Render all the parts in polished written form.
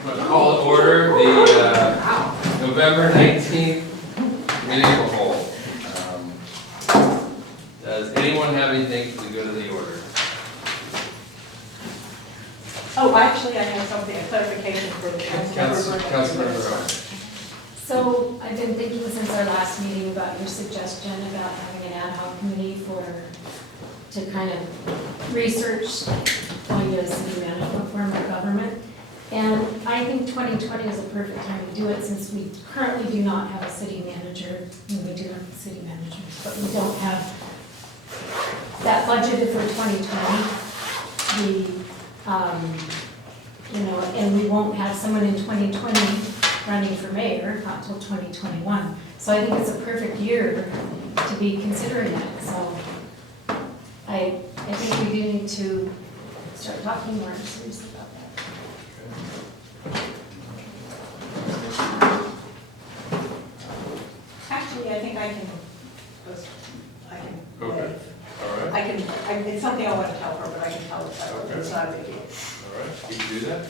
I'm going to call to order the November 19th meeting of the whole. Does anyone have anything for the good of the order? Oh, actually, I have something, a clarification for the Councilmember Rowe. So I've been thinking since our last meeting about your suggestion about having an ad hoc committee to kind of research going to a city management form of government. And I think 2020 is a perfect time to do it since we currently do not have a city manager. I mean, we do have a city manager, but we don't have that budgeted for 2020. And we won't have someone in 2020 running for mayor, not till 2021. So I think it's a perfect year to be considering it. So I think we do need to start talking more seriously about that. Actually, I think I can Okay. wait. All right. It's something I want to tell her, but I can tell it that way. It's not a big deal. All right. You can do that.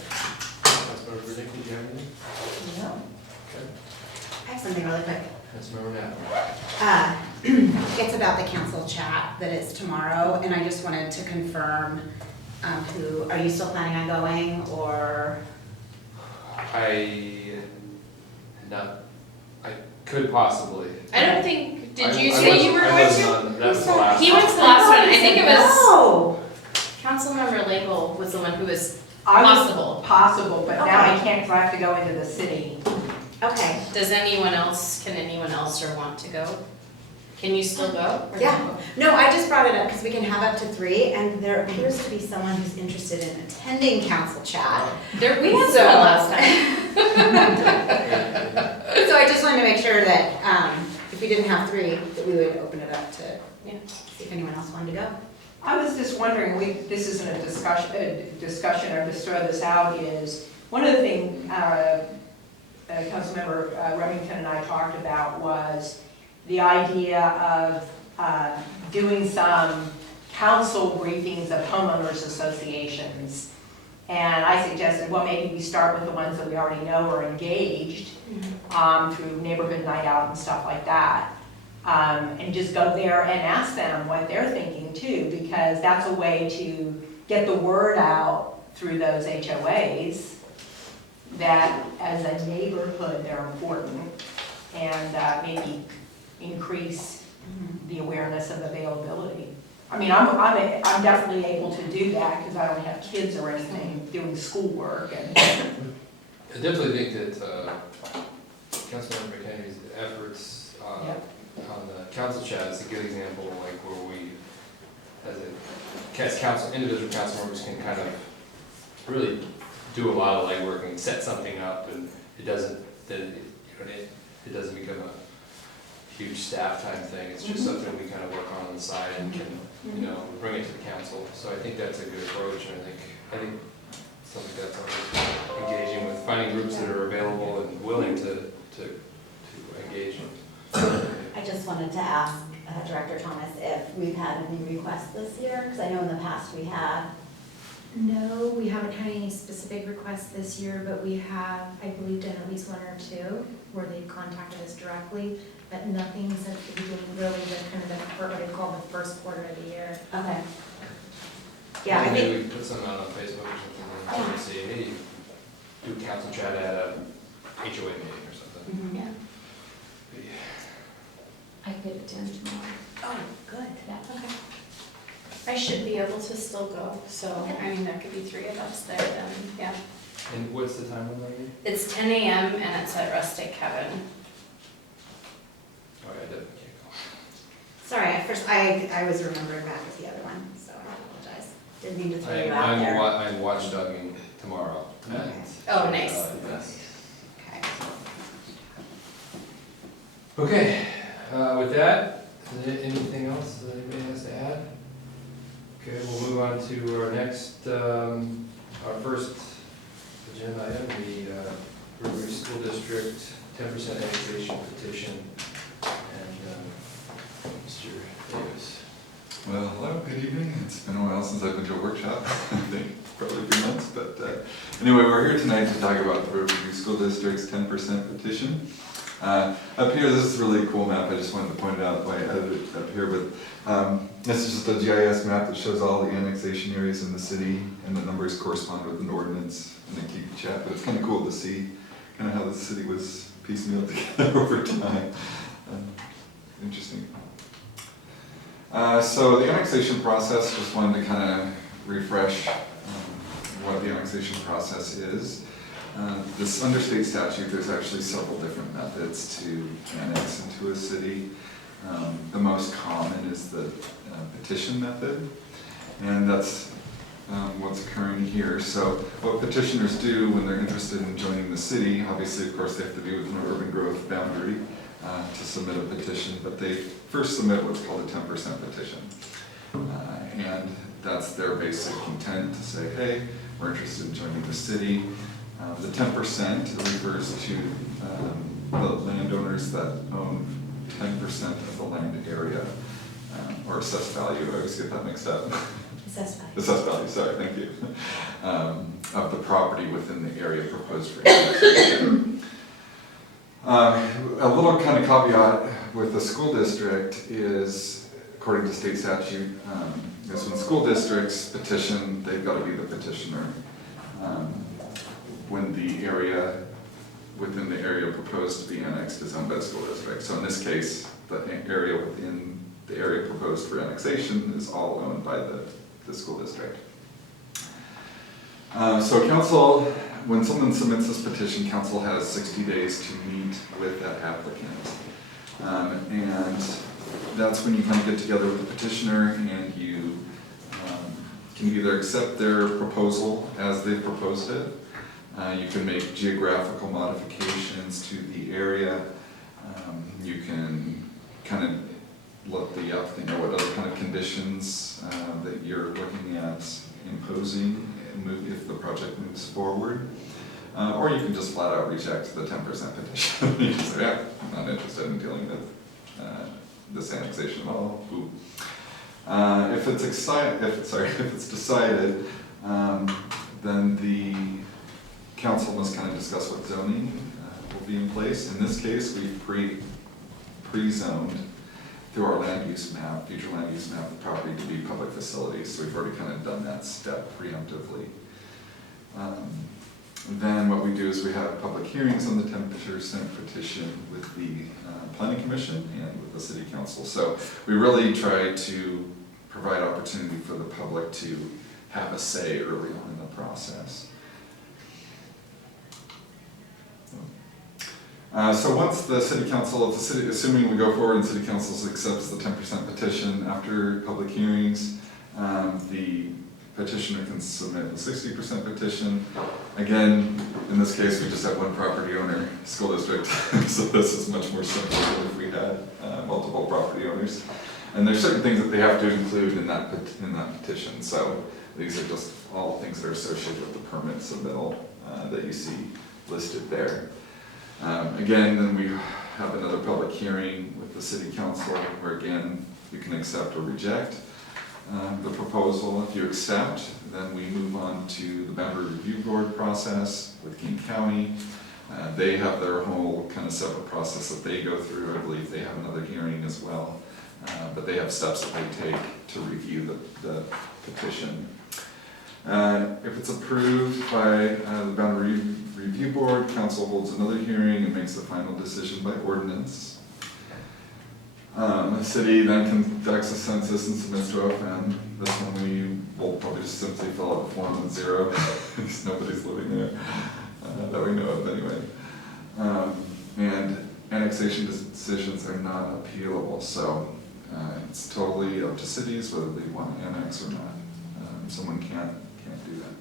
Councilmember Burdick, did you have anything? No. Okay. I have something really quick. Councilmember Knapp. It's about the council chat that is tomorrow, and I just wanted to confirm are you still planning on going, or? I could possibly. I don't think, did you I say was- you were I going wasn't to? on- That was the last. He went to the last one, I think it was, No. Councilmember Label was the one who was I was possible. Possible, but now I Okay. can't, 'cause I have to go into the city. Okay. Can anyone else or want to go? Can you still go? or Yeah. no? No, I just brought it up because we can have up to 3, and there appears to be someone who's interested in attending council chat. We had So- someone last time. So I just wanted to make sure that if we didn't have 3, that we would open it up to Yeah. see if anyone else wanted to go. I was just wondering, this isn't a discussion, or just throw this out, is one of the things Councilmember Remington and I talked about was the idea of doing some council briefings of homeowners associations. And I suggested, well, maybe we start with the ones that we already know are engaged through neighborhood night out and stuff like that. And just go there and ask them what they're thinking too, because that's a way to get the word out through those HOAs that as a neighborhood, they're important, and maybe increase the awareness of availability. I mean, I'm definitely able to do that because I don't have kids or anything doing schoolwork and. I definitely think that Councilmember McHenry's efforts Yep. on the council chat is a good example, like where we, as council, individual council members can kind of really do a lot of legwork and set something up, and it doesn't become a huge staff time thing. It's just something we kind of work on the side and can, bring it to the council. So I think that's a good approach, and I think something that's always engaging with finding groups that are available and willing to engage. I just wanted to ask Director Thomas if we've had any requests this year, because I know in the past we had. No, we haven't had any specific requests this year, but we have, I believe, done at least 1 or 2 where they contacted us directly, but nothing since the beginning, really what I call the first quarter of the year. Okay. Yeah, I think, Maybe we put something out on Facebook or something, and say, hey, do a council chat at a HOA meeting or something. Yeah. I could attend tomorrow. oh, good. Yeah. Okay. I should be able to still go, so, I mean, there could be 3 of us there then, yeah. And what's the time on that meeting? It's 10 a.m. and it's at Rustic Cabin. Oh, yeah, I definitely can't go. Sorry, at first, I was remembering back with the other one, so I apologize. Didn't mean to throw you out I'm there. watchdogging tomorrow. Okay. And, Oh, nice. yes. Okay. Okay, with that, is there anything else that anybody has to add? Okay, we'll move on to our next, our first agenda item, the River School District 10% annexation petition. And Mr. Davis. Well, hello, good evening. It's been a while since I've been to a workshop, I think probably a few months, but Anyway, we're here tonight to talk about the Riverview School District's 10% petition. Up here, this is a really cool map. I just wanted to point it out why I edited it up here, but this is just a GIS map that shows all the annexation areas in the city, and the numbers correspond with an ordinance and a key chat. But it's kind of cool to see kind of how the city was piecemeal together over time. Interesting. So the annexation process, just wanted to kind of refresh what the annexation process is. This under state statute, there's actually several different methods to annex into a city. The most common is the petition method, and that's what's occurring here. So what petitioners do when they're interested in joining the city, obviously, of course, they have to be within an urban growth boundary to submit a petition, but they first submit what's called a 10% petition. And that's their basic intent to say, hey, we're interested in joining the city. The 10% refers to the landowners that own 10% of the land area, or assessed value. I always get that mixed up. Assessed value. Assessed value, sorry, thank you. Of the property within the area proposed for annexation. A little kind of caveat with the school district is, according to state statute, is when school districts petition, they've got to be the petitioner. When the area within the area proposed to be annexed is owned by the school district. So in this case, the area within the area proposed for annexation is all owned by the school district. So council, when someone submits this petition, council has 60 days to meet with that applicant. And that's when you kind of get together with the petitioner and you can either accept their proposal as they've proposed it. You can make geographical modifications to the area. You can kind of let the applicant know what other kind of conditions that you're looking at imposing and if the project moves forward. Or you can just flat out reject the 10% petition. You can say, yeah, I'm not interested in dealing with this annexation at all. Ooh. If it's decided, then the council must kind of discuss what zoning will be in place. In this case, we've pre-zoned through our land use map, future land use map, the property to be public facilities. So we've already kind of done that step preemptively. Then what we do is we have public hearings on the 10% petition with the Planning Commission and with the City Council. So we really try to provide opportunity for the public to have a say early on in the process. So once the City Council, assuming we go forward and City Council accepts the 10% petition after public hearings, the petitioner can submit a 60% petition. Again, in this case, we just have one property owner, school district, so this is much more simple than if we had multiple property owners. And there's certain things that they have to include in that petition. So these are just all things that are associated with the permit submittal that you see listed there. Again, then we have another public hearing with the City Council where again, you can accept or reject the proposal. If you accept, then we move on to the Boundary Review Board process with King County. They have their whole kind of separate process that they go through. I believe they have another hearing as well. But they have steps that they take to review the petition. If it's approved by the Boundary Review Board, council holds another hearing and makes the final decision by ordinance. The city then conducts a census and submits to OFM. This one we will probably just simply fill out the form with 0 because nobody's living there that we know of anyway. And annexation decisions are not appealable, so it's totally up to cities whether they want to annex or not. Someone can't do that.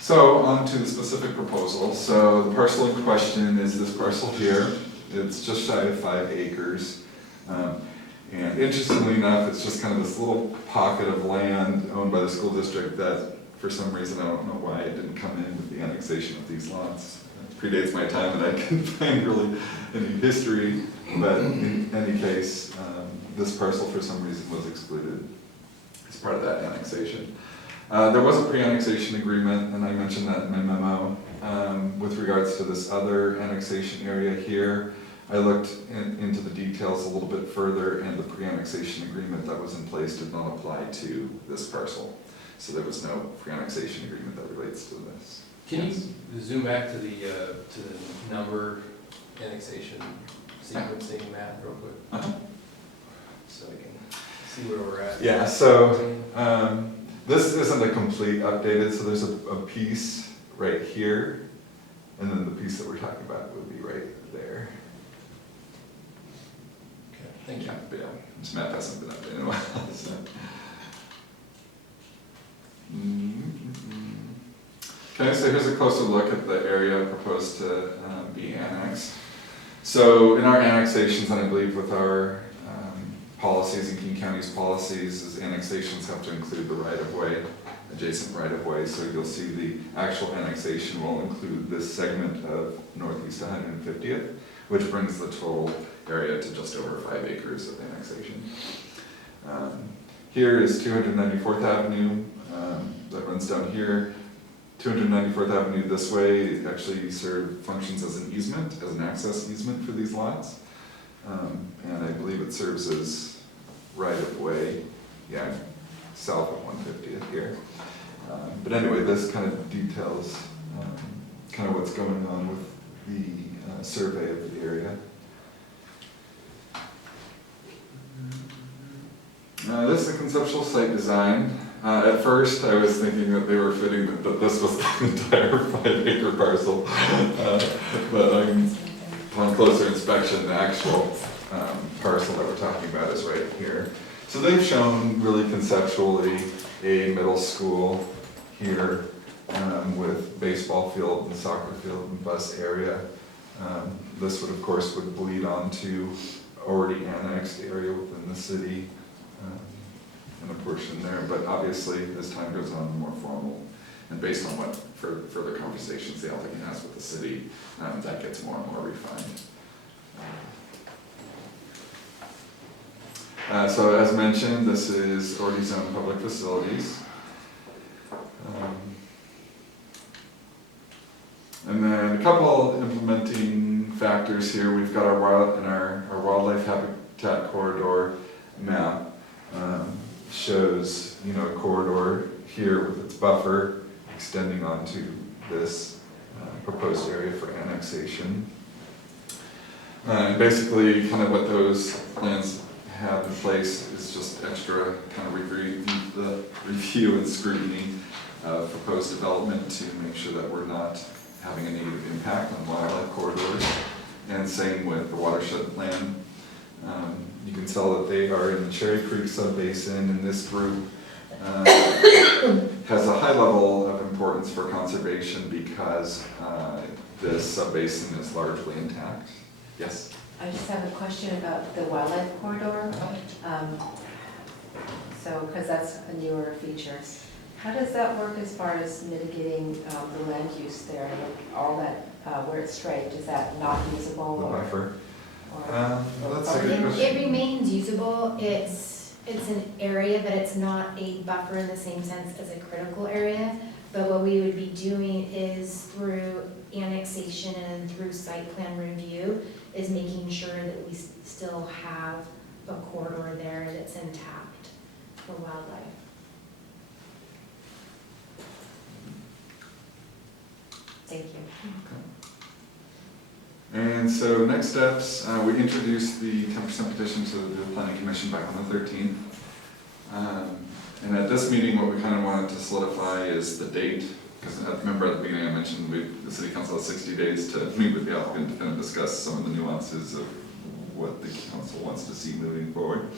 So on to the specific proposal. So the parcel in question is this parcel here. It's just shy of 5 acres. And interestingly enough, it's just kind of this little pocket of land owned by the school district that for some reason, I don't know why it didn't come in with the annexation of these lots. It predates my time and I couldn't find really any history, but in any case, this parcel for some reason was excluded as part of that annexation. There was a pre-annexation agreement, and I mentioned that in my memo. With regards to this other annexation area here, I looked into the details a little bit further, and the pre-annexation agreement that was in place did not apply to this parcel. So there was no pre-annexation agreement that relates to this. Can you zoom back to the number annexation sequencing map real quick? Uh-huh. So I can see where we're at. Yeah, so this isn't a complete updated, so there's a piece right here, and then the piece that we're talking about would be right there. Okay, thank you. But yeah, this map hasn't been updated in a while, so. Okay, so here's a closer look at the area proposed to be annexed. So in our annexations, and I believe with our policies and King County's policies, is annexations have to include the right-of-way, adjacent right-of-way. So you'll see the actual annexation will include this segment of Northeast 150th, which brings the total area to just over 5 acres of annexation. Here is 294th Avenue that runs down here. 294th Avenue this way actually functions as an easement, as an access easement for these lots. And I believe it serves as right-of-way, yeah, south of 150th here. But anyway, this kind of details kind of what's going on with the survey of the area. This is the conceptual site design. At first, I was thinking that they were fitting that this was the entire 5-acre parcel, but upon closer inspection, the actual parcel that we're talking about is right here. So they've shown really conceptually a middle school here with baseball field and soccer field and bus area. This would, of course, would bleed onto already annexed area within the city. And a portion there, but obviously as time goes on, more formal, and based on what further conversations the applicant has with the city, that gets more and more refined. So as mentioned, this is already zoned public facilities. And then a couple implementing factors here. We've got our wildlife habitat corridor map. Shows, a corridor here with its buffer extending onto this proposed area for annexation. And basically, kind of what those plans have in place is just extra kind of review and scrutiny of proposed development to make sure that we're not having a negative impact on wildlife corridors. And same with the watershed plan. You can tell that they are in the Cherry Creek subbasin, and this group has a high level of importance for conservation because this subbasin is largely intact. Yes? I just have a question about the wildlife corridor. Because that's a newer feature. How does that work as far as mitigating the land use there? Like all that, where it's striped, is that not usable? The buffer. That's a or good question. It remains usable. It's an area, but it's not a buffer in the same sense as a critical area. But what we would be doing is through annexation and through site plan review is making sure that we still have a corridor there that's intact for wildlife. Thank you. And so next steps, we introduced the 10% petition to the Planning Commission back on the 13th. And at this meeting, what we kind of wanted to solidify is the date, because remember at the beginning I mentioned the City Council has 60 days to meet with the applicant to kind of discuss some of the nuances of what the council wants to see moving forward.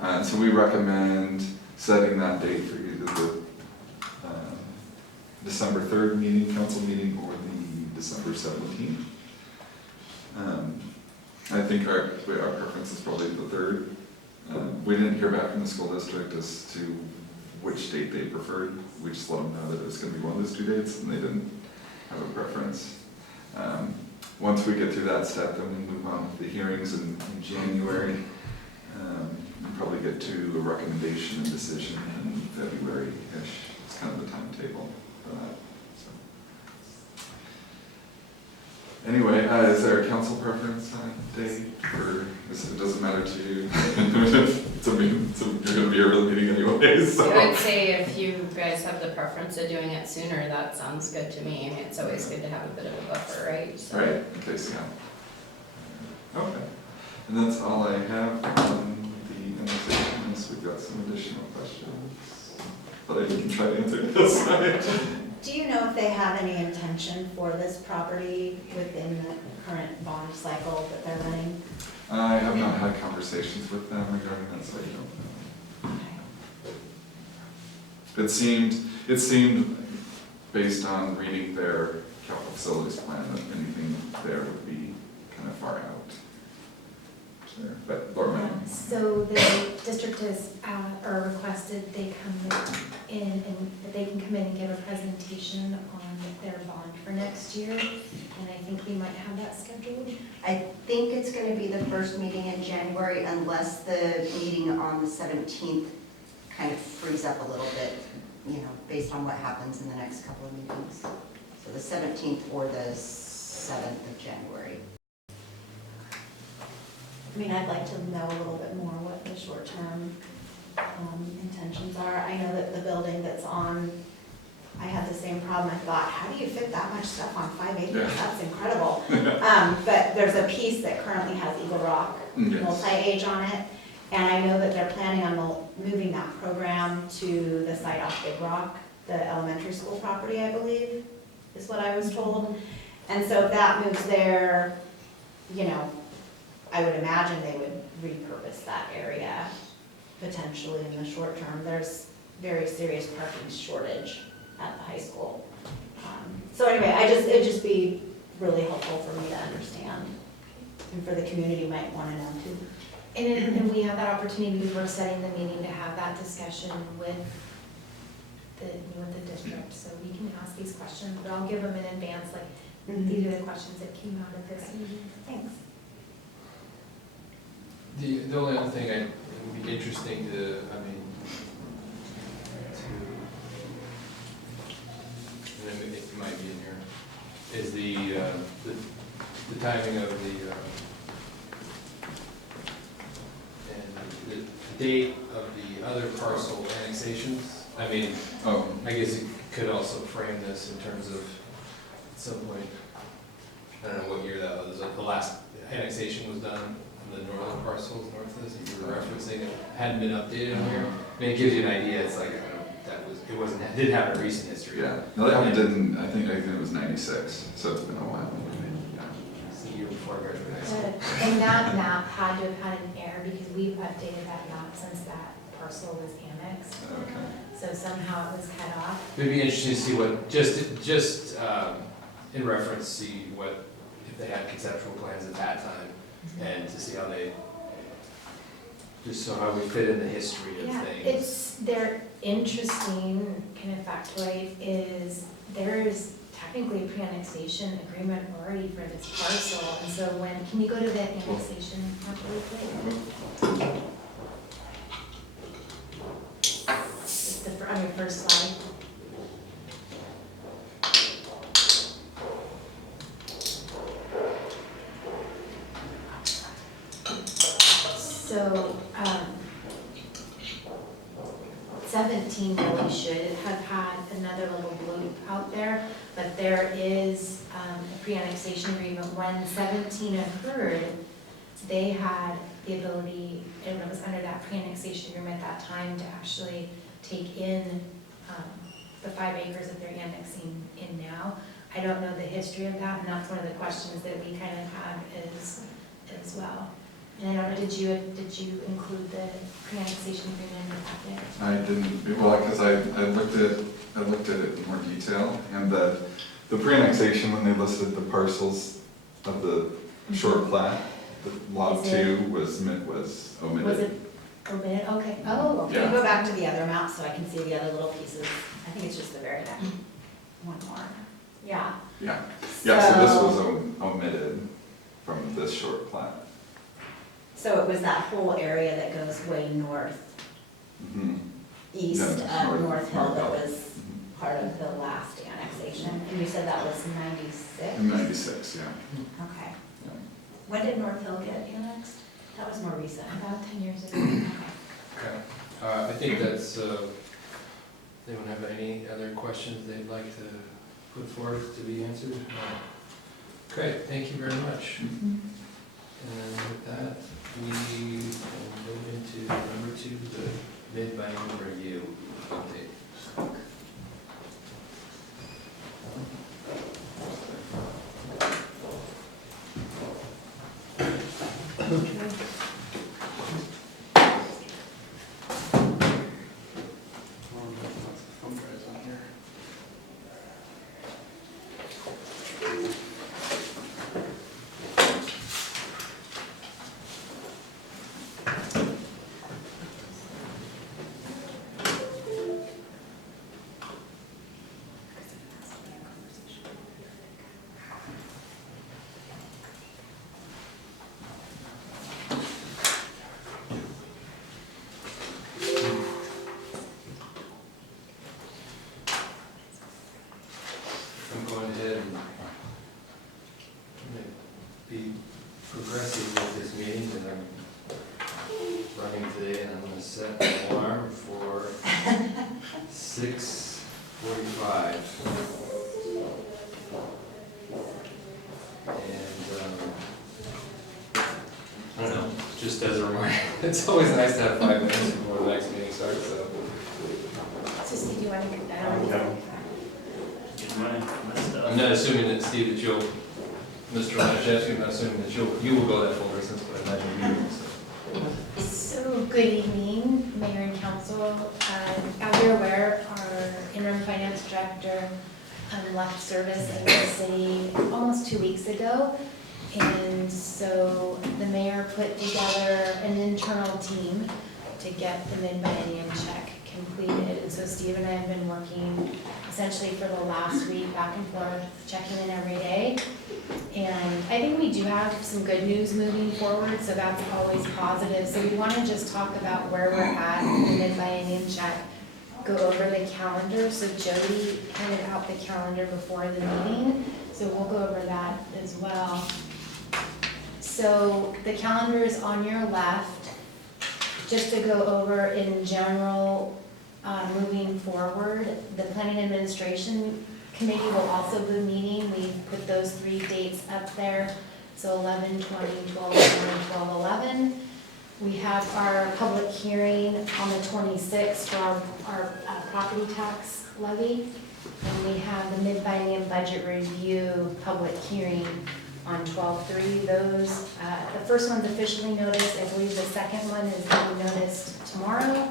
And so we recommend setting that date for either the December 3rd meeting, council meeting, or the December 17th. I think our preference is probably the 3rd. We didn't hear back from the school district as to which date they preferred. We just let them know that it was going to be one of those 2 dates, and they didn't have a preference. Once we get through that step, then we move on with the hearings in January. And probably get to a recommendation and decision in February-ish. It's kind of the timetable for that, so. Anyway, is there a council preference on date, or it doesn't matter to you? You're gonna be here for the meeting anyway, so. I would say if you guys have the preference of doing it sooner, that sounds good to me. I mean, it's always good to have a bit of a buffer, right? So- Right, in case, yeah. Okay, and that's all I have on the annexation, unless we've got some additional questions. But I can try to answer this. Do you know if they have any intention for this property within the current bond cycle that they're running? I have not had conversations with them regarding that, so I don't know. Okay. It seemed, based on reading their capital facilities plan, that anything there would be kind of far out. There, but Laura might- So the district has, or requested they come in and that they can come in and give a presentation on their bond for next year. And I think we might have that scheduled. I think it's going to be the first meeting in January unless the meeting on the 17th kind of frees up a little bit, you know, based on what happens in the next couple of meetings. So the 17th or the 7th of January. I mean, I'd like to know a little bit more what the short-term intentions are. I know that the building that's on, I had the same problem. I thought, how do you fit that much stuff on 5 acres? Yeah. That's incredible. But there's a piece that currently has Eagle Rock Yes. multi-age on it. And I know that they're planning on moving that program to the site off Big Rock, the elementary school property, I believe, is what I was told. And so if that moves there, you know, I would imagine they would repurpose that area potentially in the short term. There's very serious parking shortage at the high school. So anyway, it'd just be really helpful for me to understand, and for the community might want to know too. And we have that opportunity before setting the meeting to have that discussion with the district. So we can ask these questions, but I'll give them in advance, like, these are the questions that came out of this meeting. Thanks. The only other thing it would be interesting to, and then it might be in here, is the timing of and the date of the other parcel annexations. I mean, Oh, I guess it could also frame this in terms of, at some point, I don't know what year that was, like the last annexation was done, the northern parcels north of this, that you were referencing, it hadn't been updated on here. I mean, it gives you an idea, it's like, didn't have a recent history. yeah, no, that one didn't, I think it was 96, so it's been a while. Yeah. It's the year before I graduated high school. And that map had to have had an error because we've updated that map since that parcel was annexed. Okay. So somehow it was cut off. It'd be interesting to see what, just in reference, see what, if they had conceptual plans at that time, and to see how they, just so how we fit in the history of Yeah, things. they're interesting kind of factoid is there is technically a pre-annexation agreement already for this parcel. And so can you go to the annexation map really quick? It's on your first slide. So, 17 really should have had another little bloop out there, but there is a pre-annexation agreement. When 17 occurred, they had the ability, and it was under that pre-annexation agreement at that time, to actually take in the 5 acres that they're annexing in now. I don't know the history of that, and that's one of the questions that we kind of have as well. And I don't know, did you include the pre-annexation agreement in your packet? I didn't, well, because I looked at it in more detail, and the pre-annexation, when they listed the parcels of the short plat, the lot Is it- 2 was omitted. Was it omitted? Okay, oh, okay. Can you go back to the other map so I can see the other little pieces? I think it's just the very next one more. Yeah. Yeah, yeah, so this was omitted from this short plat. So it was that whole area that goes way north, Mhm. east Yeah, of north- North Hill that north. was part of the last annexation, and you said that was 96? In 96, yeah. Okay. When did North Hill get annexed? That was more recent. About 10 years ago. Okay. I think that's, anyone have any other questions they'd like to put forth to be answered? Okay, thank you very much. And with that, we can move into number 2, the mid-biennial review update. I'm going ahead and be progressive with this meeting, because I'm running today, and I'm going to set an alarm for 6:45. And, I don't know, just as a reminder, it's always nice to have 5 minutes before the next meeting starts, so. So Steve, do you want to get that? Get my stuff. I'm not assuming that, Steve, that you'll, Mr. Lashevsky, I'm not assuming that you will go that full distance, but I imagine you will, so. So, good evening, Mayor and Council. As you're aware, our interim finance director left service in the city almost 2 weeks ago. And so the mayor put together an internal team to get the mid-biennium check completed. And so Steve and I have been working essentially for the last week, back and forth, checking in every day. And I think we do have some good news moving forward, so that's always positive. So we want to just talk about where we're at in the mid-biennium check, go over the calendar. So Jody handed out the calendar before the meeting, so we'll go over that as well. So the calendar is on your left. Just to go over in general, moving forward, the Planning Administration Committee will also be meeting. We put those 3 dates up there, so 11, 20, 12, 11, 12, 11. We have our public hearing on the 26th for our property tax levy. And we have the mid-biennium budget review public hearing on 12/3. Those, the first one's officially noticed. I believe the second one is being noticed tomorrow.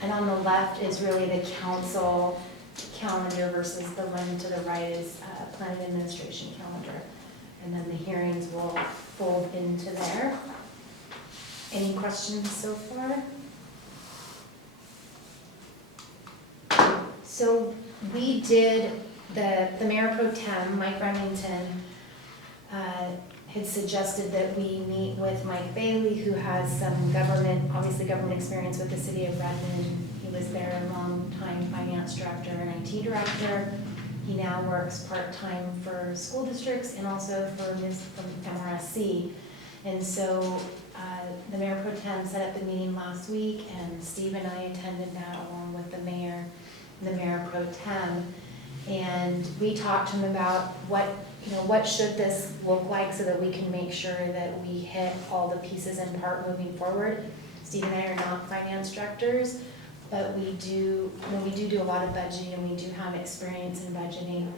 And on the left is really the council calendar versus the one to the right is planning administration calendar. And then the hearings will fold into there. Any questions so far? So we did, the Mayor Pro Tem, Mike Remington, had suggested that we meet with Mike Bailey, who has some obviously government experience with the city of Redmond. He was there a long time finance director and IT director. He now works part-time for school districts and also for MRSC. And so the Mayor Pro Tem set up the meeting last week, and Steve and I attended that along with the mayor and the Mayor Pro Tem. And we talked to him about what should this look like so that we can make sure that we hit all the pieces and part moving forward. Steve and I are not finance directors, but we do a lot of budgeting, and we do have experience in budgeting.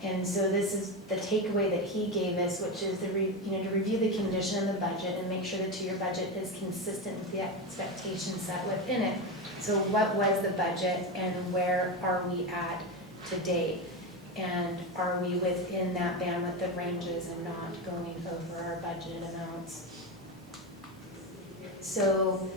And so this is the takeaway that he gave us, which is to review the condition of the budget and make sure the 2-year budget is consistent with the expectations set within it. So what was the budget and where are we at to date? And are we within that bandwidth of ranges and not going over our budgeted amounts? So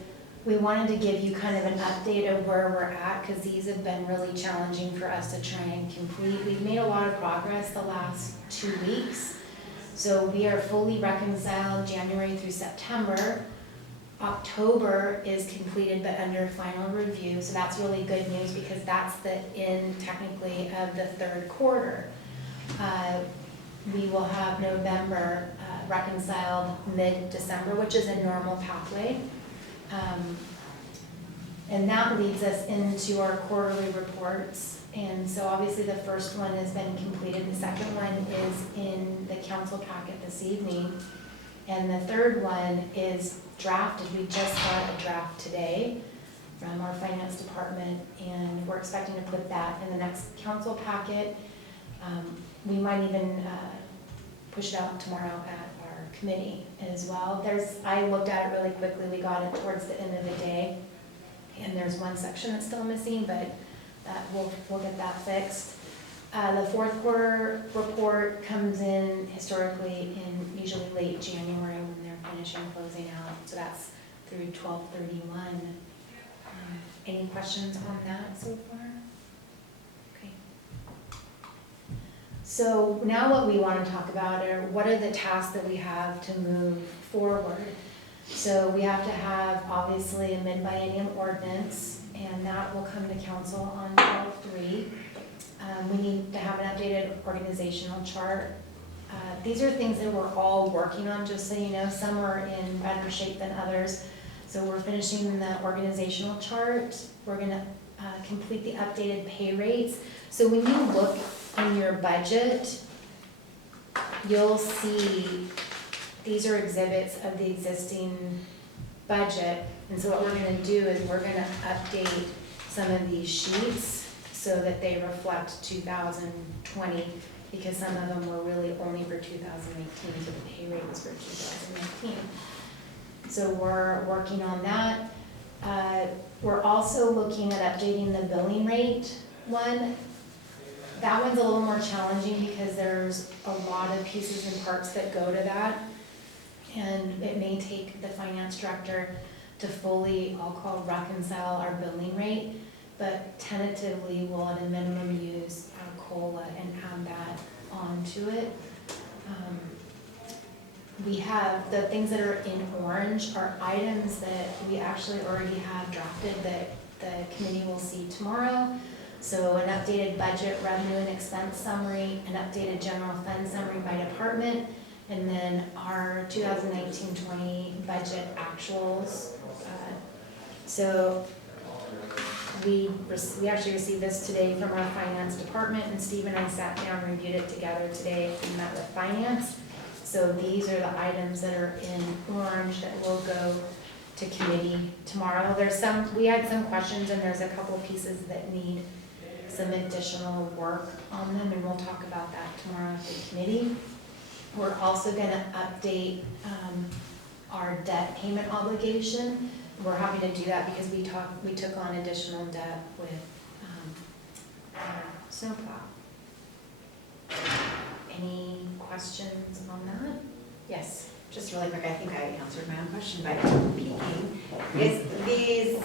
we wanted to give you kind of an update of where we're at, because these have been really challenging for us to try and complete. We've made a lot of progress the last 2 weeks. So we are fully reconciled January through September. October is completed but under final review, so that's really good news because that's the end technically of the third quarter. We will have November reconciled mid-December, which is a normal pathway. And that leads us into our quarterly reports. And so obviously the first one has been completed, the second one is in the council packet this evening. And the third one is drafted, we just got a draft today from our finance department, and we're expecting to put that in the next council packet. We might even push it out tomorrow at our committee as well. I looked at it really quickly, we got it towards the end of the day, and there's one section that's still missing, but that we'll get that fixed. The fourth quarter report comes in historically in usually late January when they're finishing closing out, so that's through 12/31. Any questions on that so far? Okay. So now what we want to talk about are what are the tasks that we have to move forward. So we have to have obviously a mid-biennium ordinance, and that will come to council on 12/3. We need to have an updated organizational chart. These are things that we're all working on, just so you know. Some are in better shape than others. So we're finishing the organizational chart. We're gonna complete the updated pay rates. So when you look in your budget, you'll see these are exhibits of the existing budget. And so what we're gonna do is we're gonna update some of these sheets so that they reflect 2020, because some of them were really only for 2018, so the pay rate was for 2019. So we're working on that. We're also looking at updating the billing rate one. That one's a little more challenging because there's a lot of pieces and parts that go to that. And it may take the finance director to fully, I'll call, reconcile our billing rate. But tentatively, we'll at a minimum use our COLA and add that onto it. We have the things that are in orange are items that we actually already have drafted that the committee will see tomorrow. So an updated budget, revenue and expense summary, an updated general fund summary by department, and then our 2019-20 budget actuals. So we actually received this today from our finance department, and Steve and I sat down and reviewed it together today. We met with finance. So these are the items that are in orange that will go to committee tomorrow. We had some questions, and there's a couple pieces that need some additional work on them, and we'll talk about that tomorrow at the committee. We're also gonna update our debt payment obligation. We're happy to do that because we took on additional debt with our snowplow. Any questions on that? Yes. Just really quick, I think I answered my own question by peeking. Is these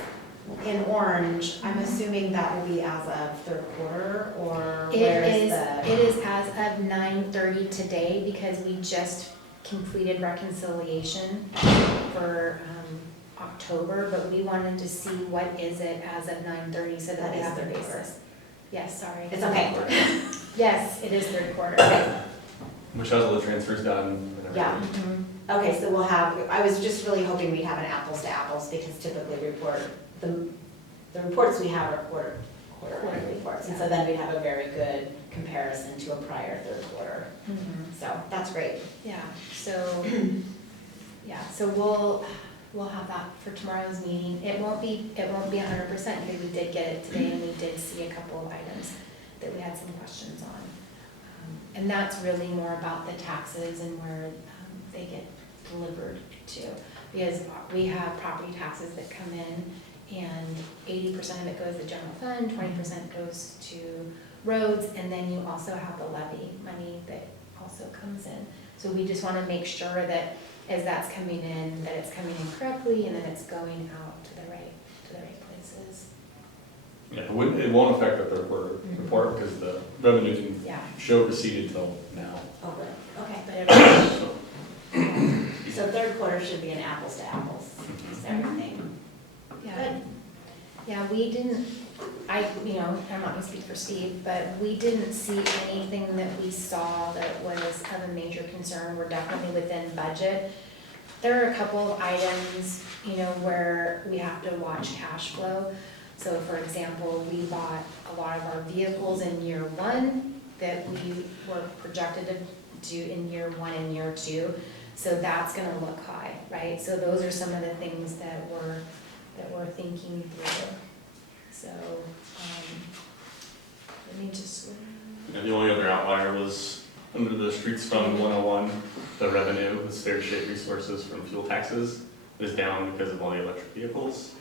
in orange, I'm assuming that will be as of third quarter, or where is the? It is as of 9:30 today because we just completed reconciliation for October, but we wanted to see what is it as of 9:30 so that we have the basis. Yes, sorry. It's okay. Yes, it is third quarter. Okay. Which has all the transfers done and everything. Yeah. Mhm. Okay, so we'll have, I was just really hoping we'd have an apples to apples, because typically the reports we have are quarterly reports, and so then we'd have a very good comparison to a prior third quarter. Mhm. So that's great. Yeah, so, so we'll have that for tomorrow's meeting. It won't be 100% because we did get it today and we did see a couple of items that we had some questions on. And that's really more about the taxes and where they get delivered to. Because we have property taxes that come in and 80% of it goes to general fund, 20% goes to roads, and then you also have the levy money that also comes in. So we just want to make sure that as that's coming in, that it's coming in correctly and that it's going out to the right places. Yeah, it won't affect the third quarter report because the revenue didn't Yeah. show receipted till now. Oh, good. Okay. But everything, So third quarter should be an apples to apples. So everything. Yeah. Good. Yeah, we didn't, I'm not gonna speak for Steve, but we didn't see anything that we saw that was of a major concern. We're definitely within budget. There are a couple of items, where we have to watch cash flow. So for example, we bought a lot of our vehicles in year one that we were projected to do in year one and year two. So that's gonna look high, right? So those are some of the things that we're thinking through. So, let me just. Yeah, the only other outlier was under the Streets Fund 101, the revenue, the stair shape resources from fuel taxes is down because of all the electric vehicles.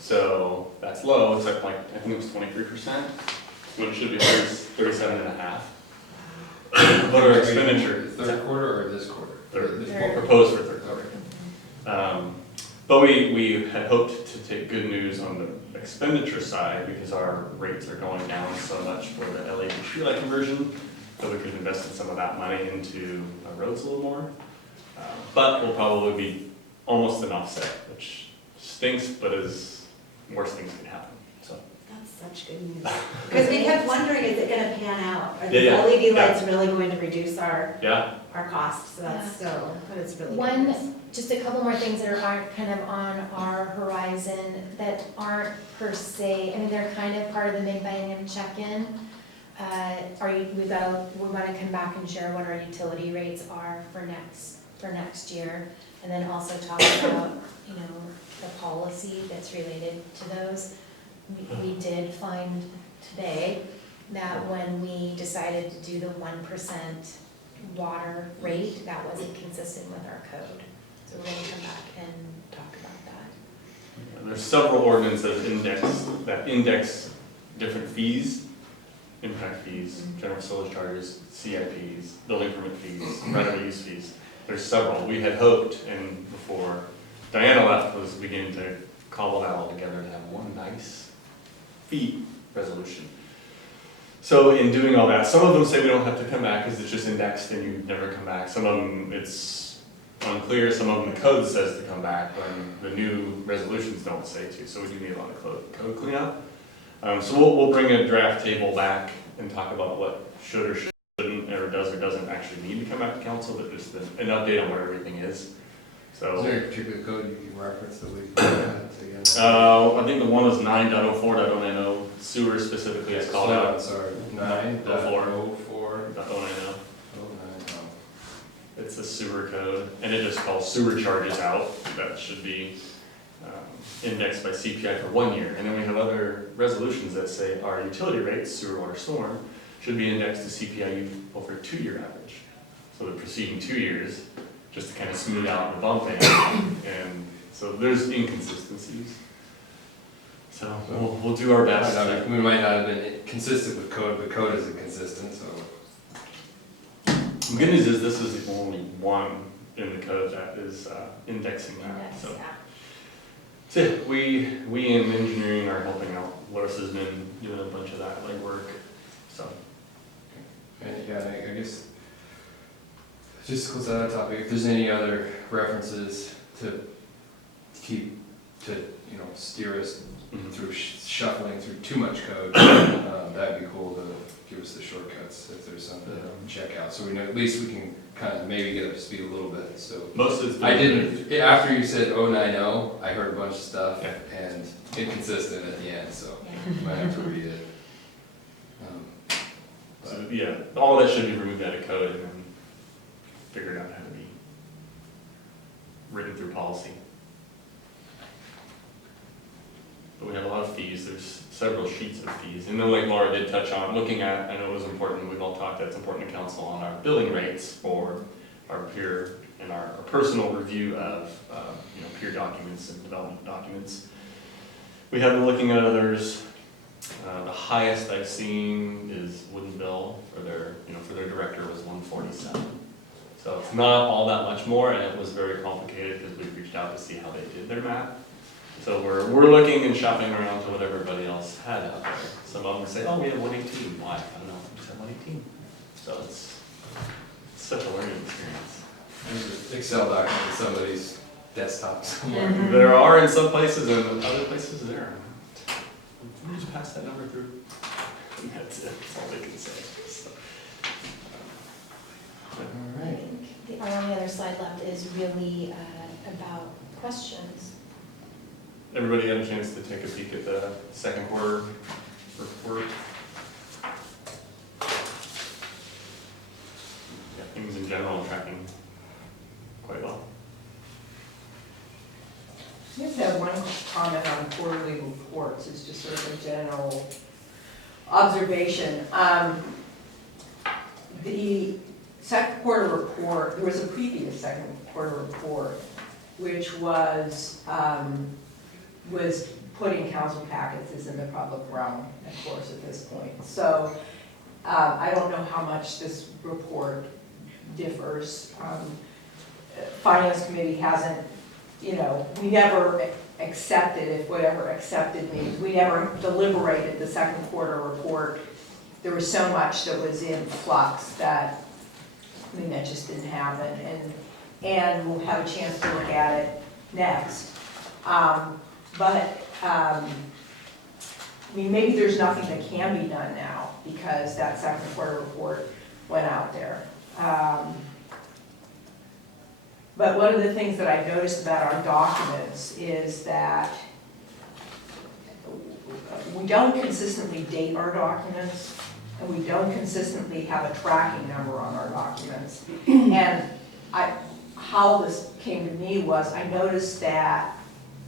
So that's low, it's at I think it was 23%, when it should be 37.5%. But our expenditure. Third quarter or this quarter? Third, proposed for third quarter. But we had hoped to take good news on the expenditure side because our rates are going down so much for the LED streetlight conversion, that we could invest in some of that money into our roads a little more. But will probably be almost an offset, which stinks, but is worse things can happen. So That's such good news. Because we kept wondering, is it gonna pan out? Are the Yeah, LED lights really going to reduce our yeah, costs? So that's still, but it's really good One, news. just a couple more things that are kind of on our horizon that aren't per se, they're kind of part of the mid-biennium check-in. We want to come back and share what our utility rates are for next year. And then also talk about, the policy that's related to those. We did find today that when we decided to do the 1% water rate, that wasn't consistent with our code. So we're gonna come back and talk about that. there's several ordinances that index different fees, impact fees, general facility charges, CIPs, building permit fees, right of use fees. There's several. We had hoped, and before Diana left, was beginning to cobble that all together to have one nice fee resolution. So in doing all that, some of them say we don't have to come back because it's just indexed and you never come back. Some of them it's unclear, some of them the code says to come back, but the new resolutions don't say to, so we do need a lot of code cleanup. So we'll bring a draft table back and talk about what should or shouldn't, or does or doesn't actually need to come back to council, but just an update on where everything is. So, Is there a particular code you can reference that we can add again? I think the one is 9.04.090, sewer specifically is called out. Sorry, 9.04. It's a sewer code, and it just calls sewer charges out. That should be indexed by CPI for 1 year. And then we have other resolutions that say our utility rates, sewer, water, storm, should be indexed to CPI over a 2-year average. So the preceding 2 years, just to kind of smooth out the bumping. And so there's inconsistencies. So we'll do our best. We might not have been consistent with code, but code isn't consistent, so. The good news is this is the only one in the code that is indexing that. So that's it. We in engineering are helping out. Loris has been doing a bunch of that legwork. So. And yeah, I guess, just to close out that topic, if there's any other references to steer us through shuffling through too much code, that'd be cool to give us the shortcuts if there's something to check out. So we know, at least we can kind of maybe get up to speed a little bit, so. Most of it's I didn't, after you said 090, I heard a bunch of stuff and inconsistent at the end, so you might have to read it. So yeah, all of that should be removed out of code and then figured out how to be written through policy. But we have a lot of fees, there's several sheets of fees. And then like Laura did touch on, looking at, I know it was important, we've all talked, that's important to council on our billing rates for our peer and our personal review of peer documents and development documents. We have been looking at others. The highest I've seen is Woodinville for their director was 147. So it's not all that much more, and it was very complicated because we reached out to see how they did their math. So we're looking and shopping around to what everybody else had out there. Some of them say, oh, we have 118. Why? I don't know. We just have 118. So it's such a learning experience. There's an Excel document that somebody's desktop somewhere. Mhm. There are in some places and other places there aren't. You just pass that number through. And that's it, that's all they can say. So. All I right. think our only other slide left is really about questions. Everybody had a chance to take a peek at the second quarter report. Yeah, things in general are tracking quite well. I just have one comment on quarterly reports, it's just sort of a general observation. The second quarter report, there was a previous second quarter report, which was putting council packets is in the public realm, of course, at this point. So I don't know how much this report differs. Finance committee hasn't, we never accepted, if whatever accepted means, we never deliberated the second quarter report. There was so much that was in flux that, that just didn't happen. And we'll have a chance to look at it next. Maybe there's nothing that can be done now because that second quarter report went out there. But one of the things that I noticed about our documents is that we don't consistently date our documents, and we don't consistently have a tracking number on our documents. And how this came to me was I noticed that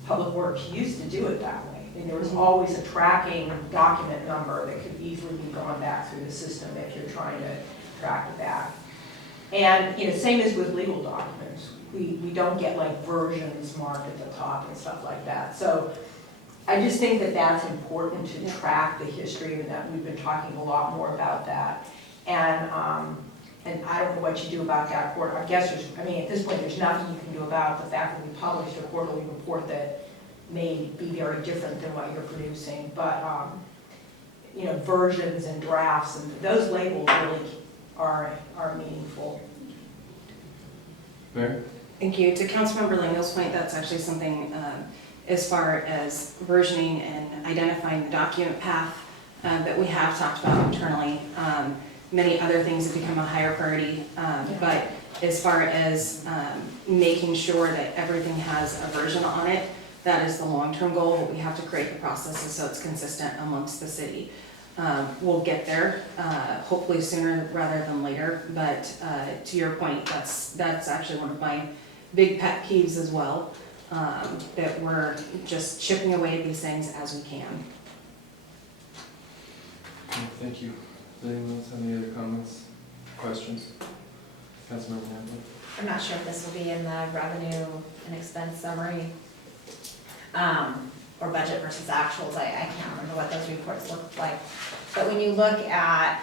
Public Works used to do it that way. And there was always a tracking document number that could easily be gone back through the system if you're trying to track it back. And same as with legal documents. We don't get like versions marked at the top and stuff like that. So I just think that that's important to track the history, and that we've been talking a lot more about that. And I don't know what you do about that quarter. I guess at this point, there's nothing you can do about the fact that we published a quarterly report that may be very different than what you're producing. But versions and drafts and those labels really are meaningful. Mary? Thank you. To Councilmember Langell's point, that's actually something as far as versioning and identifying the document path that we have talked about internally. Many other things have become a higher priority, but as far as making sure that everything has a version on it, that is the long-term goal, but we have to create the processes so it's consistent amongst the city. We'll get there, hopefully sooner rather than later, but to your point, that's actually one of my big pet peeves as well, that we're just chipping away at these things as we can. Thank you. Does anyone else have any other comments, questions? Councilmember Hamblin? I'm not sure if this will be in the revenue and expense summary, or budget versus actuals. I can't remember what those reports look like. But when you look at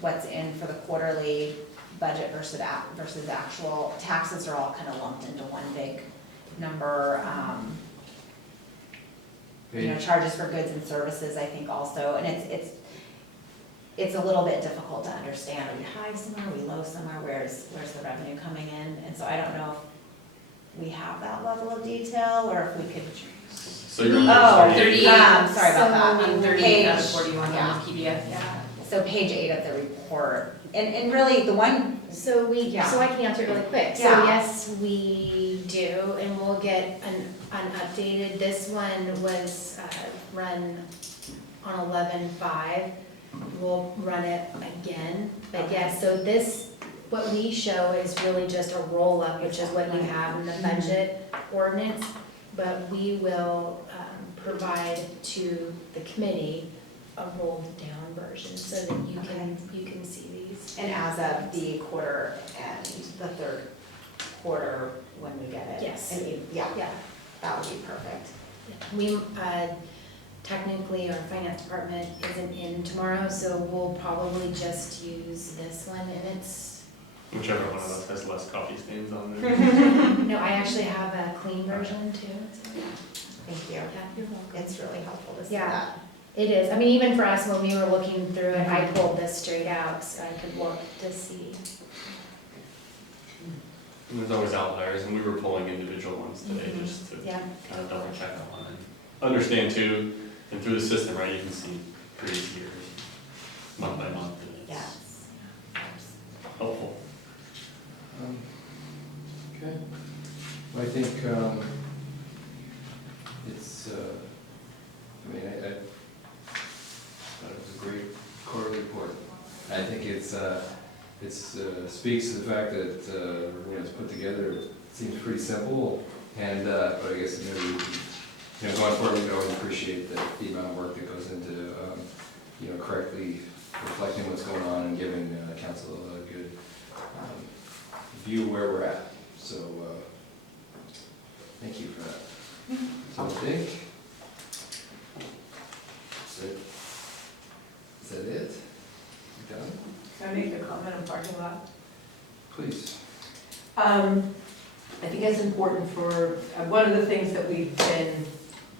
what's in for the quarterly budget versus actual, taxes are all kind of lumped into one big number. Charges for goods and services, I think also, and it's a little bit difficult to understand. Are we high somewhere, are we low somewhere, where's the revenue coming in? And so I don't know if we have that level of detail, or if we could. So you're Oh, on 38. Sorry about that. On 38 out of Page- 41 yeah. on the PDF. Yeah, so page 8 of the report, and really the one, So Yeah. so I can answer it really quick. So Yeah. yes, we do, and we'll get an updated, this one was run on 11/5. We'll run it again, but yes, so this, what we show is really just a roll-up, which is what you have in the budget ordinance, but we will provide to the committee a rolled-down version so that you can see these. and as of the quarter and the third quarter when we get it. Yes. Yeah, Yeah. that would be perfect. We, technically, our finance department isn't in tomorrow, so we'll probably just use this one, and it's, Whichever one of us has less coffee stains on there. no, I actually have a clean version too, so, Thank you. yeah, you're welcome. It's really helpful to see Yeah. that. It is, even for us, when we were looking through it, I pulled this straight out, so I could look to see. And there's always outliers, and we were pulling individual ones today just to Yeah. kind of double check on and understand too, and through the system, right, you can see previous years, month by month, and it's Yes. helpful. Okay. Well, I think, it's, I mean, I thought it was a great quarterly report. I think it's speaks to the fact that, you know, it's put together, it seems pretty simple, and, but I guess, you know, going forward, we can always appreciate the amount of work that goes into, you know, correctly reflecting what's going on and giving council a good view of where we're at. So, thank you for that. So I think, is that it? You done? Can I make a comment on parking lot? Please. I think it's important for, one of the things that we've been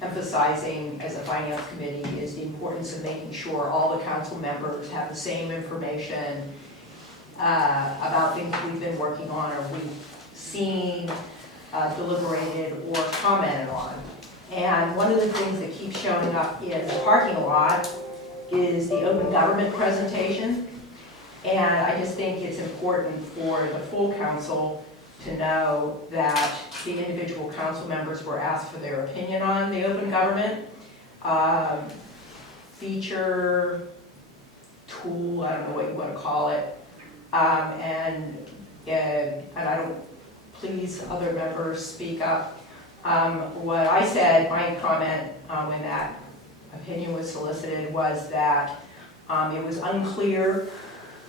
emphasizing as a finance committee is the importance of making sure all the council members have the same information about things we've been working on or we've seen, deliberated, or commented on. And one of the things that keeps showing up in the parking lot is the open government presentation. And I just think it's important for the full council to know that the individual council members were asked for their opinion on the open government feature, tool, I don't know what you want to call it. And I don't, please, other members speak up. What I said, my comment when that opinion was solicited was that it was unclear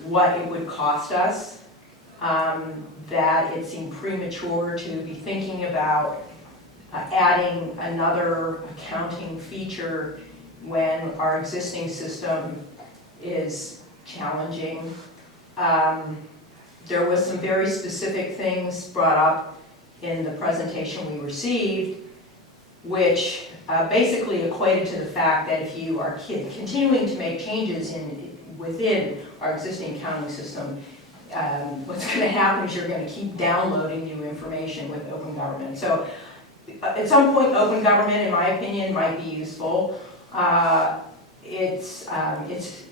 what it would cost us, that it seemed premature to be thinking about adding another accounting feature when our existing system is challenging. There was some very specific things brought up in the presentation we received, which basically equated to the fact that if you are continuing to make changes within our existing accounting system, what's going to happen is you're going to keep downloading new information with open government. So at some point, open government, in my opinion, might be useful. It's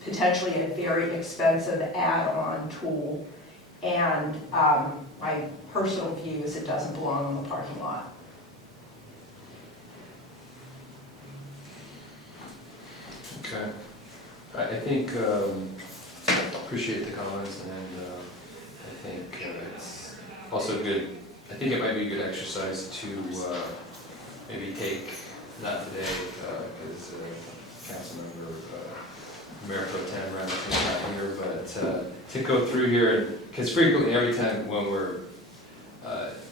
potentially a very expensive add-on tool, and my personal view is it doesn't belong on the parking lot. Okay. I think, appreciate the comments, and I think it's also good, I think it might be a good exercise to maybe take, not today, because Councilmember Mayor Pro Tem Remington's not here, but to go through here, because frequently every time when we're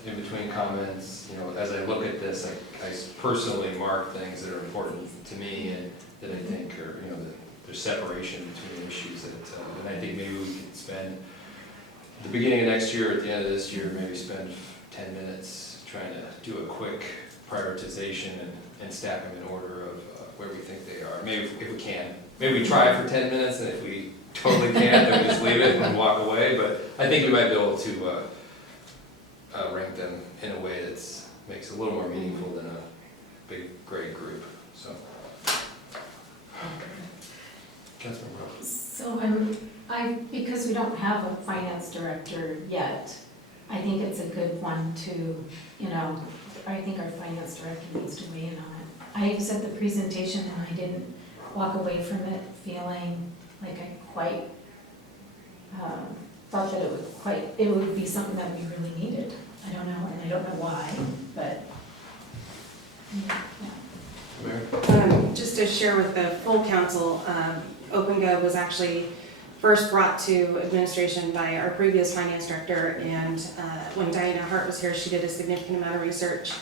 in between comments, you know, as I look at this, I personally mark things that are important to me and that I think are, you know, there's separation between issues that, and I think maybe we can spend at the beginning of next year, at the end of this year, maybe spend 10 minutes trying to do a quick prioritization and stack them in order of where we think they are. Maybe if we can. Maybe we try for 10 minutes, and if we totally can't, then we just leave it and walk away. But I think we might be able to rank them in a way that makes it a little more meaningful than a big, great group. So. Councilmember Ross. So because we don't have a finance director yet, I think it's a good one to, you know, I think our finance director needs to weigh in on it. I said the presentation and I didn't walk away from it feeling like I quite thought that it would be something that we really needed. I don't know, and I don't know why, but yeah. Mayor? Just to share with the full council, OpenGov was actually first brought to administration by our previous finance director, and when Diana Hart was here, she did a significant amount of research.